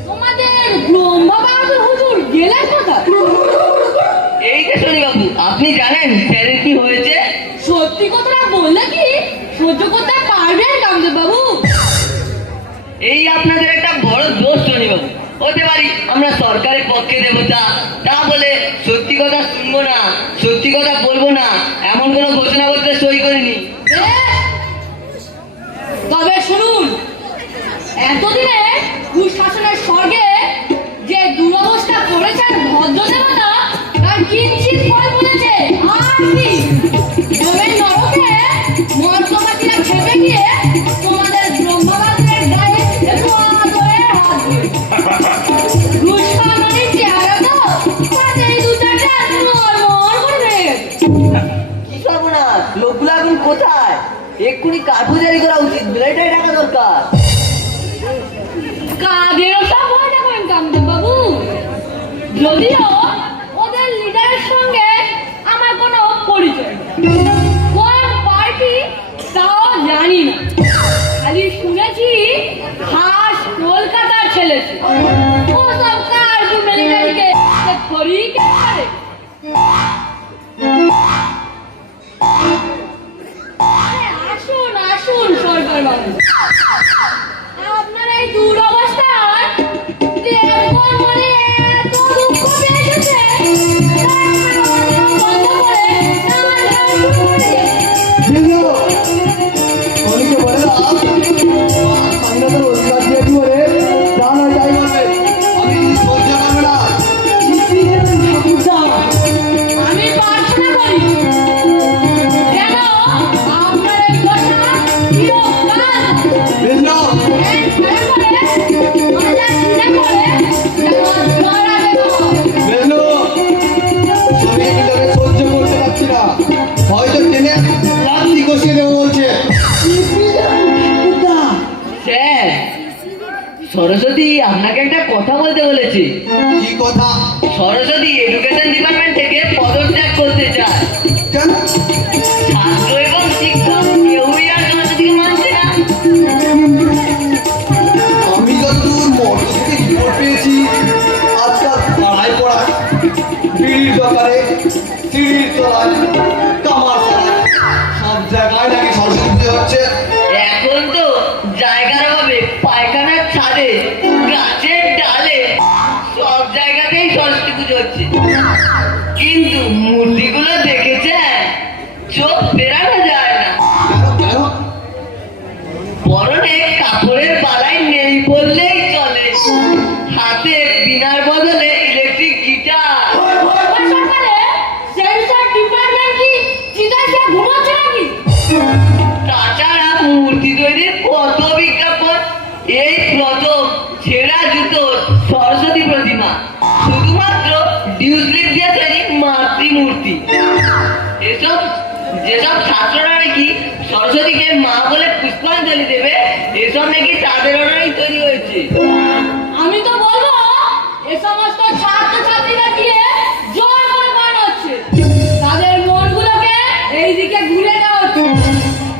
তোমাদের ব্রহ্মা বাহাদুর হুজুর গেলেন কোথায়? এই যে শনিবাবু, আপনি জানেন স্যারের কি হয়েছে? সত্যি কথাটা বললে কি সহ্য করতে পারবেন কামদেব বাবু? এই আপনাদের একটা বড় দোষ শনিবাবু। হতে পারি আমরা সরকারের পক্ষে দেবতা, তা বলে সত্যি কথা শুনবো না, সত্যি কথা বলবো না, এমন কোনো ঘোষণাপত্রে সই করিনি। এ, তবে শুনুন, এতদিনে কুশাসনের স্বর্গে যে দুরবস্থা করেছেন ভদ্রদেবতা তার কিঞ্চিত ফল বলেছে। আর কি জমের নরকে মর্তবাসীরা খেপে গিয়ে তোমাদের ব্রহ্মবাদের গায়ে একটু আদরে হাত দিবে। দুষ্কামানির চেহারা তো তাতেই দু চারটে মরমর করবে। কি সর্বনাশ, লোকগুলো এখন কোথায়? এক্ষুনি কাঠু জারি করা উচিত, বেলাটাই টাকা দরকার। কাদেরও সব ভয় দেখাবেন কামদেব বাবু। যদিও ওদের লিডারের সঙ্গে আমার কোনো পরিচয় নেই, কোন পার্টি তাও জানি না, খালি শুনেছি হাস কলকাতার ছেলে ছিল। ও সব কার্টু মিলিটারিকে থরিই কে পারে। আরে আসুন আসুন সরকার বাবু, আপনার এই দুরবস্থায় দেবগণ মনে এত দুঃখ পেয়েছে বন্ধ করে আমার গায়ে শুরু করে বিষ্ণু অনেকে বলে না স্বাধীনতার অধিকার দিয়েছি বলে যা নয় তাই বলবে। আমি সহ্য করবে না। আমি প্রার্থনা করি যেন আপনার এই দশা চিরকাল বিষ্ণু বিষ্ণু আমি এটাকে সহ্য করতে পারছি না। হয়তো টেনে লাঠি কষিয়ে দেবো বলছে। স্যার, সরস্বতী আপনাকে একটা কথা বলতে বলেছে। কি কথা? সরস্বতী এডুকেশন ডিপার্টমেন্ট থেকে পদত্যাগ করতে চায়। কেন? ছাত্র এবং শিক্ষক কেউই আর সরস্বতীকে মানছে না। আমি যতদূর মর্ত থেকে রিপোর্ট পেয়েছি আজকাল পাড়ায় পড়ায় বিড়ির দোকানে সিঁড়ির তলায় কামার তলায় সব জায়গায় নাকি সরস্বতী পুজো হচ্ছে। এখন তো জায়গার অভাবে পায়খানার ছাদে, গাছের ডালে, সব জায়গাতেই সরস্বতী পুজো হচ্ছে। কিন্তু মূর্তিগুলো দেখেছেন, চোখ ফেরানো যায় না। কেন কেন? পরনে কাপড়ের বালাই নেই বললেই চলে, হাতে বিনার বদলে ইলেকট্রিক গিটার। সরকারে সেন্সর ডিপার্টমেন্ট কি চিন্তা দিয়ে ঘুমাচ্ছে নাকি? তাছাড়া মূর্তি তৈরির কত বিজ্ঞাপন। এই প্রথম ছেঁড়া জুতোর সরস্বতী প্রতিমা, শুধুমাত্র ডিউ স্লিপ দিয়ে তৈরি, মাত্র মূর্তি। এসব যেসব ছাত্ররা নাকি সরস্বতীকে মা বলে পুষ্পাঞ্জলি দেবে, এসব নাকি তাদের অর্ডারেই তৈরি হয়েছে। আমি তো বলবো এ সমস্ত ছাত্রছাত্রীরা দিয়ে জোর করে বানাচ্ছে, তাদের মনগুলোকে এই দিকে ঘুরে দেওয়া হচ্ছে,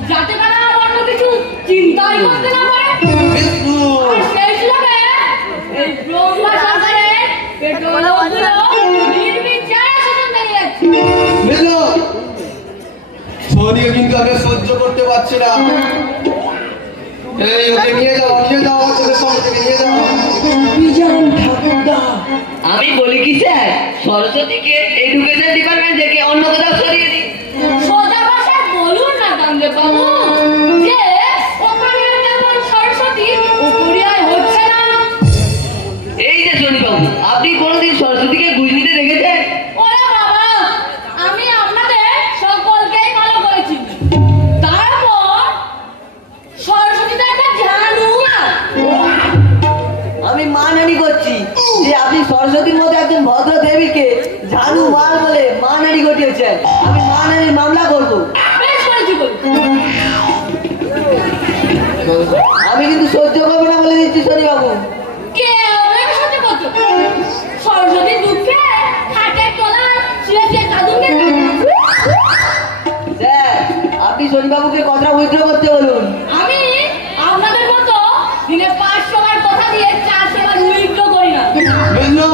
যাতে তারা আর অন্য কিছু চিন্তাই করতে না পারে। বিষ্ণু আর সেই সুযোগে এই ব্রহ্মা সরকারের পেট্রোল গুলো নির্বিচারে শোষণ চালিয়ে যাচ্ছে। বিষ্ণু সোনিকে কিন্তু আমি সহ্য করতে পারছি না। এই ওকে নিয়ে যাও ছেলের সঙ্গে থেকে নিয়ে যাও। বিজন ঠাকুরদা, আমি বলি কি স্যার, সরস্বতীকে এডুকেশন ডিপার্টমেন্ট থেকে অন্য কোথাও সরিয়ে দিই। সোজা ভাষায় বলুন না কামদেব বাবু, যে ওখানে যেমন সরস্বতী উপরিয়ায় হচ্ছে না। এই যে শনিবাবু, আপনি কোনোদিন সরস্বতীকে ঘুষ নিতে দেখেছেন? ওরা বাবা, আমি আপনাদের সকলকেই ভালো করেছি, তারপর সরস্বতীটা একটা জানু না। আমি মানহানি করছি যে আপনি সরস্বতীর মতো একজন ভদ্র দেবীকে ঝাড়ু মার বলে মানহানি ঘটিয়েছেন। আমি মানহানির মামলা করব। বেশ করেছি বলি। আমি কিন্তু সহ্য করবো না বলে দিচ্ছি শনি বাবু। কে আপনাকে সহ্য করছো? সরস্বতীর দুঃখে হাটের তলায় শুয়ে যে কাঁদুনকে স্যার, আপনি শনি বাবুকে কথা উইথড্র করতে বলুন। আমি আপনাদের মতো দিনে 500 বার কথা দিয়ে 400 বার উইথড্র করি না। বিষ্ণু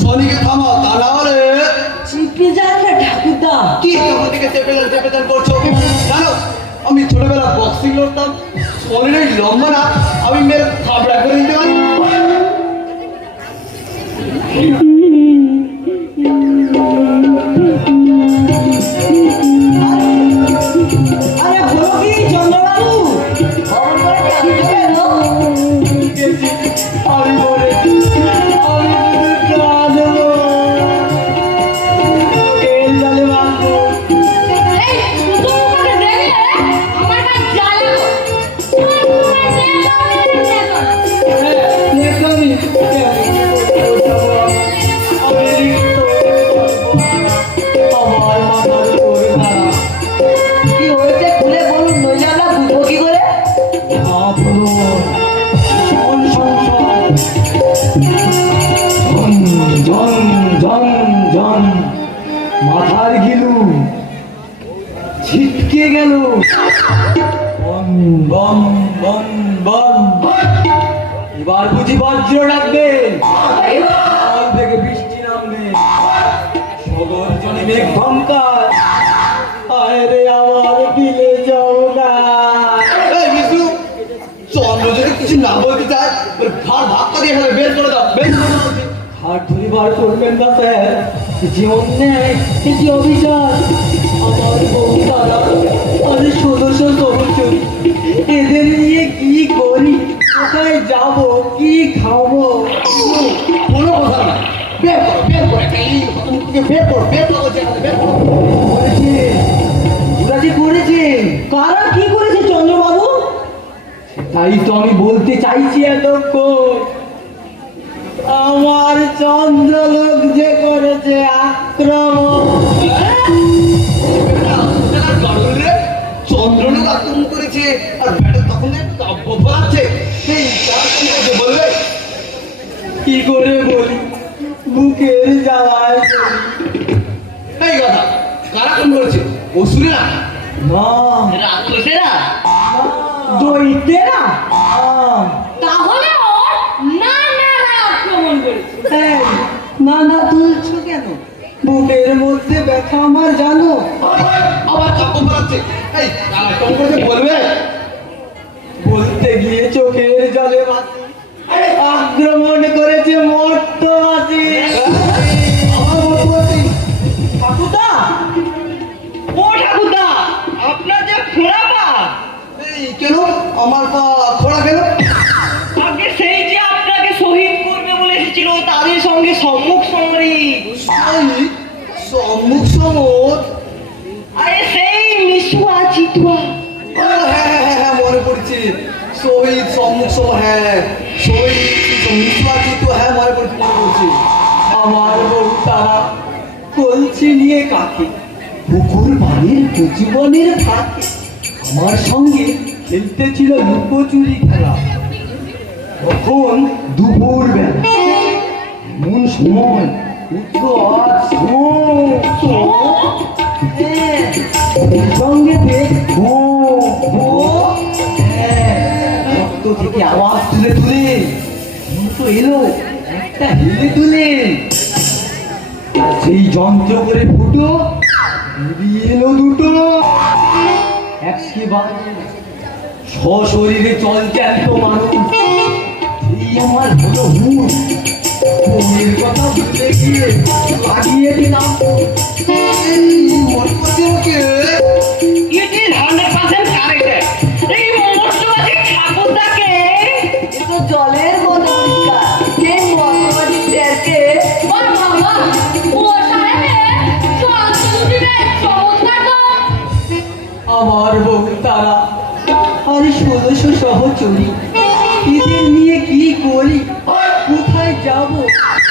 সোনিকে থামাও, তা না হলে চিপে যান না ঠাকুরদা। কি আমার দিকে চেপে করছো? জানো আমি ছোটবেলা বক্সিং লড়তাম, সোনির এই লম্বা না আমি মেরে থাবড়া করে দিতে পারি। আরে হলো কি চন্দ্রবাবু? খবর করে জানতে কেন? আমি বলেছি আমি কাঁদবো, তেল জলে মাখবো। এই শুধু আমাকে দেখলে আমার গায়ে জ্বালা করে। কি হয়েছে খুলে বলুন, নইলে আমরা বুঝবো কি করে? মাথার গিলু ছিটকে গেল। বম বম বম বম, এবার বুঝি বজ্র ডাকবে, জল থেকে বৃষ্টি নামবে, সগর জনে মেঘ ভঙ্কার, আয় রে আমার বিলে যাও না। এই বিষ্ণু, চন্দ্র যদি কিছু না বলতে চায় ভার ধাক্কা দিয়ে এখানে বের করে দাও, বের করে দাও। হাত ধরে বার করবেন না স্যার, যে অন্যায়, যে অভিযান, আমার বউ তারা আমি সদস্য সহচরী, এদের নিয়ে কি করি, কোথায় যাব, কি খাবো, কোনো কথা না। বের করো, বের করো, একটা ইট মুখকে বের করো, বের করো, যেখানে বের করো। ওরা যে করেছে, কারা কি করেছে চন্দ্রবাবু? তাই তো আমি বলতে চাইছি এতক্ষণ। আমার চন্দ্রলোক যে করেছে আক্রমণ। চন্দ্রলোক আক্রমণ করেছে আর ব্যাটা তখন কাব্য ফলাচ্ছে, সেই তার কি করবে বলবে? কি করে বলি, বুকের জ্বালায় বলি। এই কথা কারা খুন করেছে? অসুরেরা না, রাক্ষসেরা? দইতেরা? তাহলে ওর নানারা আক্রমণ করেছে। এই, না না তুলছো কেন? বুকের মধ্যে ব্যথা আমার জানো। আবার কাব্য ফলাচ্ছে। এই কারা খুন করেছে বলবে? বলতে গিয়ে চোখের জলে ভাসি, আক্রমণ করেছে মর্তবাসী। ঠাকুরদা, ও ঠাকুরদা, আপনার যে খোঁড়া পা, এই কেন আমার পা খোড়া কেন? আগে সেই যে আপনাকে শহীদ করবে বলে এসেছিল, তাদের সঙ্গে সম্মুখ সমরি। সম্মুখ সমর? আরে সেই মিশুয়া চিতুয়া। ও হ্যাঁ হ্যাঁ হ্যাঁ হ্যাঁ, মনে পড়ছে, শহীদ সম্মুখ সমর, হ্যাঁ শহীদ মিশুয়া চিতু, হ্যাঁ মনে পড়ছে। আমার বউ তারা কলছি নিয়ে কাকে পুকুর বাড়ির জীবনের থাকে আমার সঙ্গে খেলতেছিল লুকোচুরি খেলা। তখন দুপুর বেলা এমন সময় উঠলো আজ সঙ্গে রক্ত থেকে আওয়াজ তুলে তুলে তো এলো একটা হেলে তুলে সেই যন্ত্র করে ফুটো বেরিয়ে এলো দুটো একেবারে সশরীরে চলচালিত মানুষ। এই আমার হলো হুঁশ, ওর কথা ভুলে গিয়ে লাগিয়ে দিলাম ওকে It is 100% correct. এই মর্তবাদী ঠাকুরদাকে এ তো জলের মতো পরিষ্কার। সেই মর্তবাদী স্যারকে বাহ, বাহ, বাহ। ও সাহেবের চলচ্চিত্রের চমৎকার তো। আমার বউ তারা আর 1600 সহচরী এদের নিয়ে কি করি, কোথায় যাব,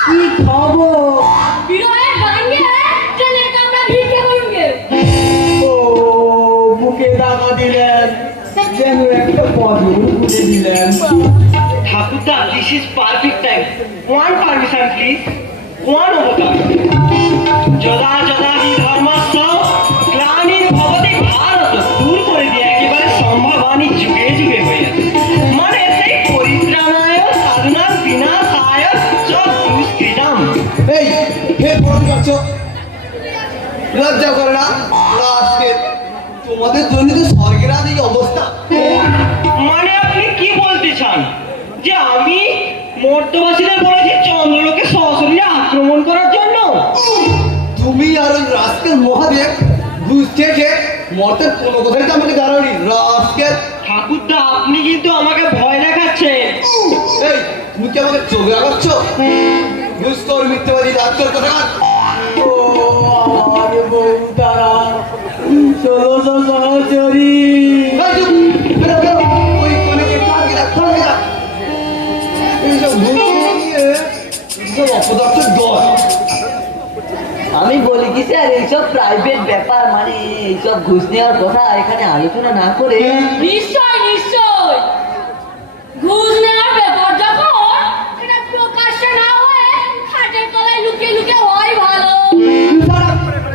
কি খাবো? বিরহের গান গেয়ে ট্রেনের কামরা ভিড়তে করুন গে। ও বুকে দাগা দিলেন, যেন একটা পদর ঘুরে দিলেন। ঠাকুরদা, this is perfect time. One permission, please. One অবতার। যদা যদা হি ধর্মস্য গ্লানির ভবতি ভারত, দূর করে দিয়ে একেবারে সম্ভাবানী যুগে যুগে হয়ে আছে। মানে সেই পরিত্রাণায় সাধনার বিনাশায় চ দুষ্কৃতম। এই ফের ফোন করছো, লজ্জা করে না? আজকে তোমাদের জন্য তো স্বর্গের আজ এই অবস্থা। মানে আপনি কি বলতে চান যে আমি মর্তবাসীদের বলেছি চন্দ্রলোকে সশরীরে আক্রমণ করার জন্য? তুমি আর ওই রাস্কেল মহাদেব বুঝছে যে মতের কোনো কথাই তো আমাকে জানানি। রাস্কেল ঠাকুরদা, আপনি কিন্তু আমাকে ভয় দেখাচ্ছেন। এই তুমি কি আমাকে চোখ রাখাচ্ছ? দুষ্কর মিথ্যাবাদী রাস্কেল কোথাকার? ও আমার বউ তারা 1600 সহচরী। এই চুপ, বেরো, বেরো। ওই কনেকে টার্গেট রাখ, টার্গেট রাখ। এইসব ভুল নিয়ে এইসব অপদার্থের দল। আমি বলি কি স্যার, এইসব প্রাইভেট ব্যাপার, মানে এইসব ঘুষ নেওয়ার কথা এখানে আলোচনা না করে নিশ্চয় নিশ্চয় ঘুষ নেওয়ার ব্যাপার যখন এটা প্রকাশ্যে না হয়ে খাটের তলায় লুকিয়ে লুকিয়ে হয় ভালো।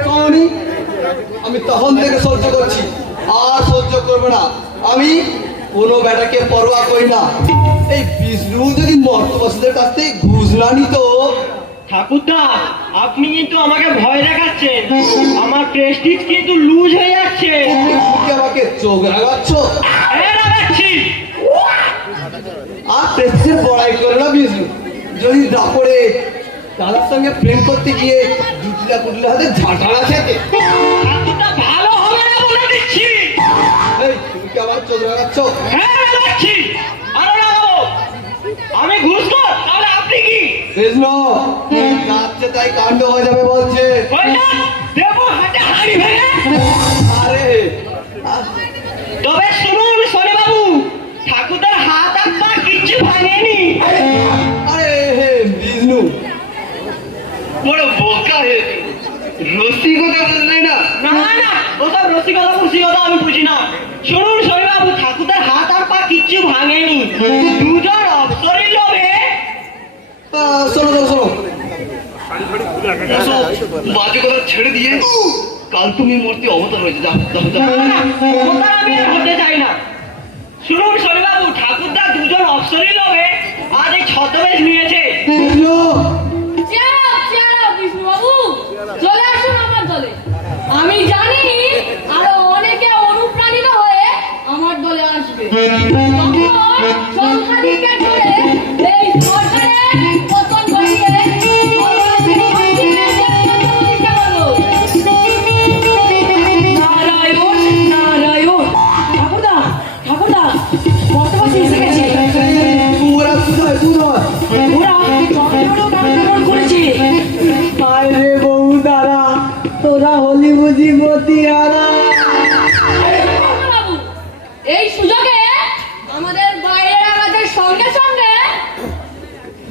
কারণই আমি তখন থেকে সহ্য করছি, আর সহ্য করবো না। আমি কোনো ব্যাটাকে পরোয়া করি না। এই বিষ্ণু যদি মর্তবাসীদের কাছ থেকে ঘুষ না নিত। ঠাকুরদা, আপনি কিন্তু আমাকে ভয় দেখাচ্ছেন। আমার প্রেস্টিজ কিন্তু লুজ হয়ে যাচ্ছে। তুমি কি আমাকে চোখ রাগাচ্ছ? হ্যাঁ, লাগাচ্ছি। আর প্রেসের বড়াই করে না বিষ্ণু। যদি না করে তাদের সঙ্গে প্রেম করতে গিয়ে জুটিলা কুটিলা হাতে ঝাঁটালা খেতে। ঠাকুরদা, ভালো হবে না বলে দিচ্ছি। এই তুমি কি আমার চোখ রাগাচ্ছ? হ্যাঁ, লাগাচ্ছি। আরো লাগাবো। আমি ঘুষখোর, তাহলে আপনি কি? কৃষ্ণ যাচ্ছে তাই কাণ্ড হয়ে যাবে বলছে। কয়টা দেবো হাতে হাড়ি ভেঙে? আরে তবে শুনুন শনিবাবু, ঠাকুরদার হাত আর পা কিচ্ছু ভাঙেনি। আরে হে বিষ্ণু, বড় বোকা হে, রসিকতা বুঝলি না? না না, ওসব রসিকতা ফুসিকতা আমি বুঝি না। শুনুন শনিবাবু, ঠাকুরদার হাত আর পা কিচ্ছু ভাঙেনি। দুজন অপসরের লোভে শোনো শোনো শোনো, বাজে কথা ছেড়ে দিয়ে কাল তুমি মূর্তি অবতার হয়েছে। অবতার আমি আর হতে চাই না। শুনুন শনিবাবু, ঠাকুরদা দুজন অপসরের লোভে আজ এই ছদ্মবেশ নিয়েছে। বিষ্ণু বিষ্ণুবাবু চলে আসুন আমার দলে। আমি জানি আরো অনেকে অনুপ্রাণিত হয়ে আমার দলে আসবে। তখন সংখ্যাধিক্যের জোরে এই সরকারের পতন ঘটিয়ে নারায়ণ নারায়ণ। ঠাকুরদা ঠাকুরদা, মর্তবাসী এসে গেছে। ওরা কোথায়? কোথায়? ওরা চন্দ্রলোক আক্রমণ করেছে। হায় রে বউ তারা, তোরা হলি বুঝি মতিয়ারা। বাবু, এই সুযোগে আমাদের বাইরের আওয়াজের সঙ্গে সঙ্গে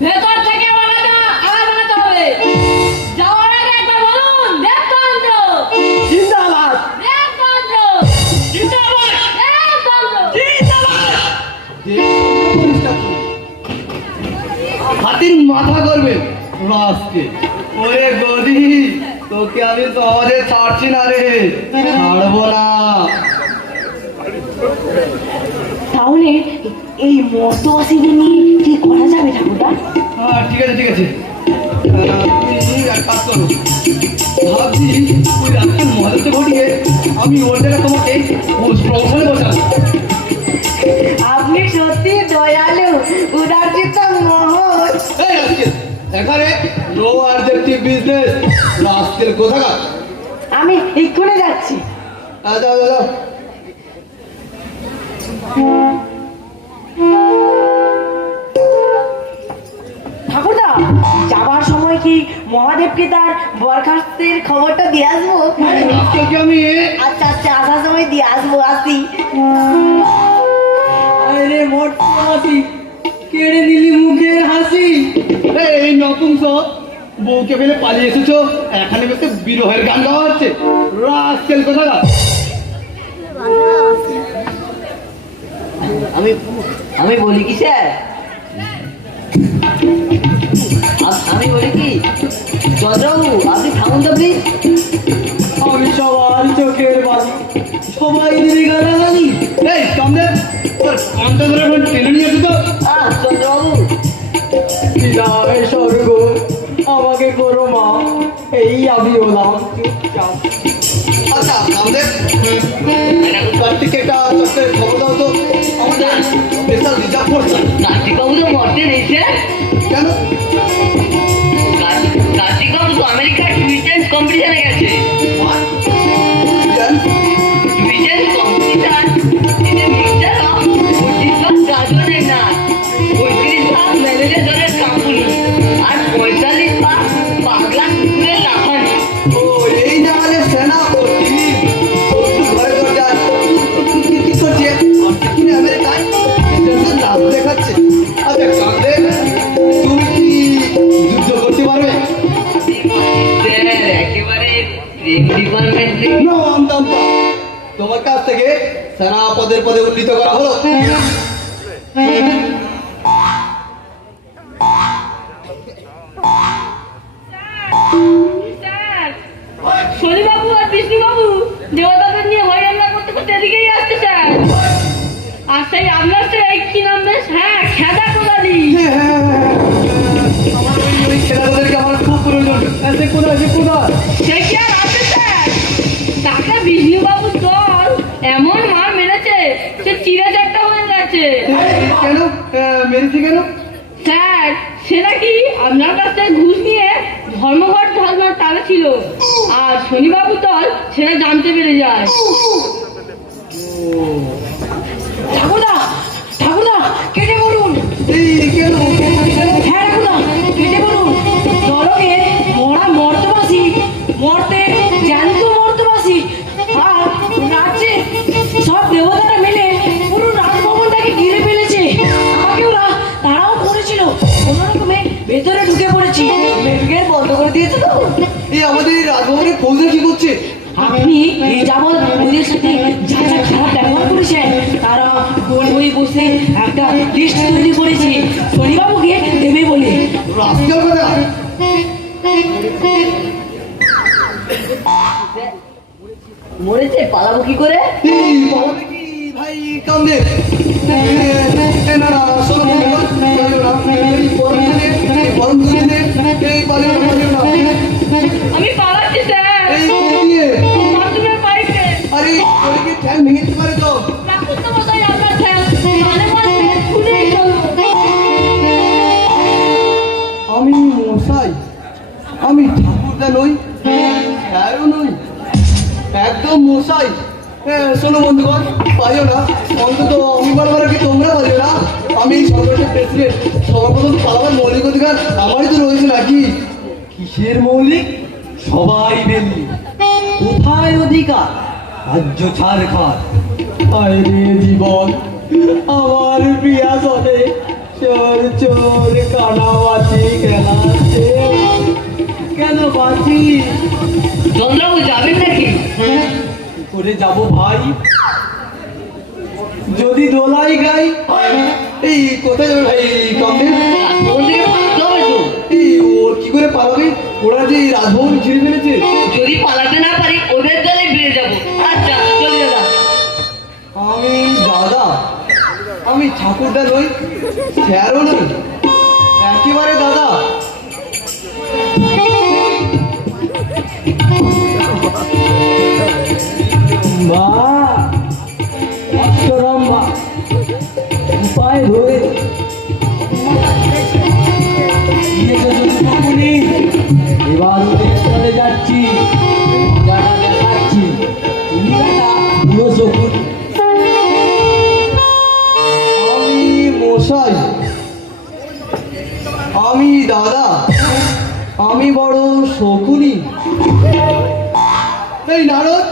ভেতর থেকে আওয়াজ বানাতে হবে। যাওয়ার আগে একবার বলুন রাস্কে ওরে গদি তোকে আমি সহজে ছাড়ছি না রে, ছাড়বো না। তাহলে এই মর্তবাসীদের নিয়ে কি করা যাবে ঠাকুরদা? হ্যাঁ ঠিক আছে ঠিক আছে, তুমি এক কাজ করো, ভাবছি ওই রাস্তার মজাতে ঘটিয়ে আমি ওর জায়গায় তোমাকে প্রমোশনে বসাবো। আপনি সত্যি দয়ালু, উদারচিত্ত মোহন। এই রাস্কেল, এখানে নো অবজেক্টিভ বিজনেস। রাস্কেল কোথাকার? আমি এক্ষুনি যাচ্ছি। যাও যাও যাও। ঠাকুরদা, যাবার সময় কি মহাদেবকে তার বরখাস্তের খবরটা দিয়ে আসবো? রাস্কেলকে আমি আচ্ছা আচ্ছা, আসার সময় দিয়ে আসবো, আসি। আরে মর্তবাসী, কেড়ে নিলি মুখের হাসি। এই নতুন সব বউকে ফেলে পালিয়ে এসেছো, এখানে বসে বিরহের গান গাওয়া হচ্ছে। রাস্কেল কোথাকার? আমি বলি কি স্যার, আমি বলি কি চন্দ্রবাবু আপনি থাকুন তো প্লিজ। আমি সবার চোখের বালি, সবাই দিদি গালাগালি। এই কামদেব, তোর কানটা ধরে এখন টেনে নিয়ে এসেছো। চন্দ্রবাবু বিদায় স্বর্গ, আমাকে করো মা, এই আমি হলাম চুপচাপ। আচ্ছা কামদেব, কার্তিককে একটা চোখের খবর দাও তো, আমাদের স্পেশাল রিজার্ভ ফোর্স। কার্তিকবাবু তো মরতে নেই স্যার। কেন? কার্তিকবাবু তো আমেরিকার টুইটেন্স কম্পিটিশনে গেছে। কেন? টুইটেন্স কম্পিটিশন এটা মিক্সচার অফ 25 গাজনের না, 35 ভাগ ম্যানেজার দলের কাঁপুনি আর 45 ভাগ পাগলা কুকুরের লাফানি। ও এই জামালে সেনাপতি ঘরে দরজা কি করছে? কিনে আমেরিকায় লাভ দেখাচ্ছে। আচ্ছা কামদেব, তুমি কি যুদ্ধ করতে পারবে? স্যার একেবারে ডিপার্টমেন্ট থেকে No, আমদাম না। তোমার কাছ থেকে সেনাপদের পদে উন্নীত করা হলো। স্যার, শনিবাবু আর বিষ্ণুবাবু দেবতাদের নিয়ে হরিরান্না করতে করতে এদিকেই আসছে স্যার। আর সেই আপনার সেই কি নাম বেশ, হ্যাঁ খেদা কোদালি। আমার ওই খেলাধুলাদেরকে আমার খুব প্রয়োজন। সে কোথায়? সে কি আর আছে স্যার, তাকে বিষ্ণুবাবুর দল এমন মার মেরেছে সে চিড়ে চারটা হয়ে গেছে। কেন মেরেছি কেন? স্যার সে নাকি আপনার কাছ থেকে ঘুষ নিয়ে ধর্মঘট ধর্মার তালে ছিল, আর শনিবাবু দল সেটা জানতে পেরে যায়। ঠাকুরদা, ঠাকুরদা, কেটে বলুন। এই কেন? হ্যাঁ ঠাকুরদা, কেটে বলুন। নরকে মরা মর্তবাসী, মর্তে জ্যান্ত মর্তবাসী, আর রাজ্যে সব দেবতারা মিলে পুরো রাজভবনটাকে ঘিরে ফেলেছে। আমাকে ওরা তারাও করেছিল, কোনো রকমে ভেতরে ঢুকে পড়েছি। মেটুকে বন্ধ করে দিয়েছে তো। এই আমাদের রাজভবনের ফৌজে কি করছে? আপনি এই যাবৎ ওদের সাথে যা যা খারাপ ব্যবহার করেছেন তারা গোল হয়ে বসে একটা লিস্ট তৈরি করেছে শনিবাবুকে দেবে বলে। রাস্কেল কোথায়? মরেছে, পালাবো কি করে? এই পালাবে কি ভাই কামদেব? না না, শোনো বন্ধুগণ, পালিও না। এই পরম দিনে এই পালিও না। আমি পালাচ্ছি স্যার, এই কোথায় দিয়ে? বাথরুমের পাইপে। আরে ওরে কি ঠ্যাং ভেঙে দিতে পারে তো? রাখুন তো মশাই আপনার ঠ্যাং, মানে মানে খুলেই চলবো। আমি মশাই, আমি ঠাকুরদা নই, স্যারও নই, একদম মশাই। শোনো বন্ধুগণ, পারিও না, অন্তত আমি বারবার কি তোমরা পারিও না। আমি এই সরকারের প্রেসিডেন্ট, সবার প্রথম পালাবার মৌলিক অধিকার আমারই তো রয়েছে নাকি? কিসের মৌলিক? সবাই বেমনি। কোথায় অধিকার? রাজ্য ছাড় খার। আয় রে জীবন, আমার প্রিয়া সনে চোর চোর কানাবাজি খেলাচ্ছে। কেন বাঁচি? চন্দ্রবাবু যাবেন নাকি? কি করে যাব ভাই? যদি দোলাই গাই। এই কোথায় যাবে ভাই কামদেব? রাজভবন থেকে ভাগতে হবে তো। এই ওর কি করে ওরা যে এই রাজভবন ঘিরে ফেলেছে। যদি পালাতে না পারি ওদের দলে ফিরে যাবো। আচ্ছা চলি দাদা। আমি দাদা, আমি ঠাকুরদা নই, স্যারও নই, একেবারে দাদা। মা অষ্টরম মা উপায় হয়ে এবার ওদের চলে যাচ্ছি, মজাটা দেখাচ্ছি। তুমি দাদা বুড়ো চকুন। আমি মশাই, আমি দাদা, আমি বড় শকুনি। এই নারদ,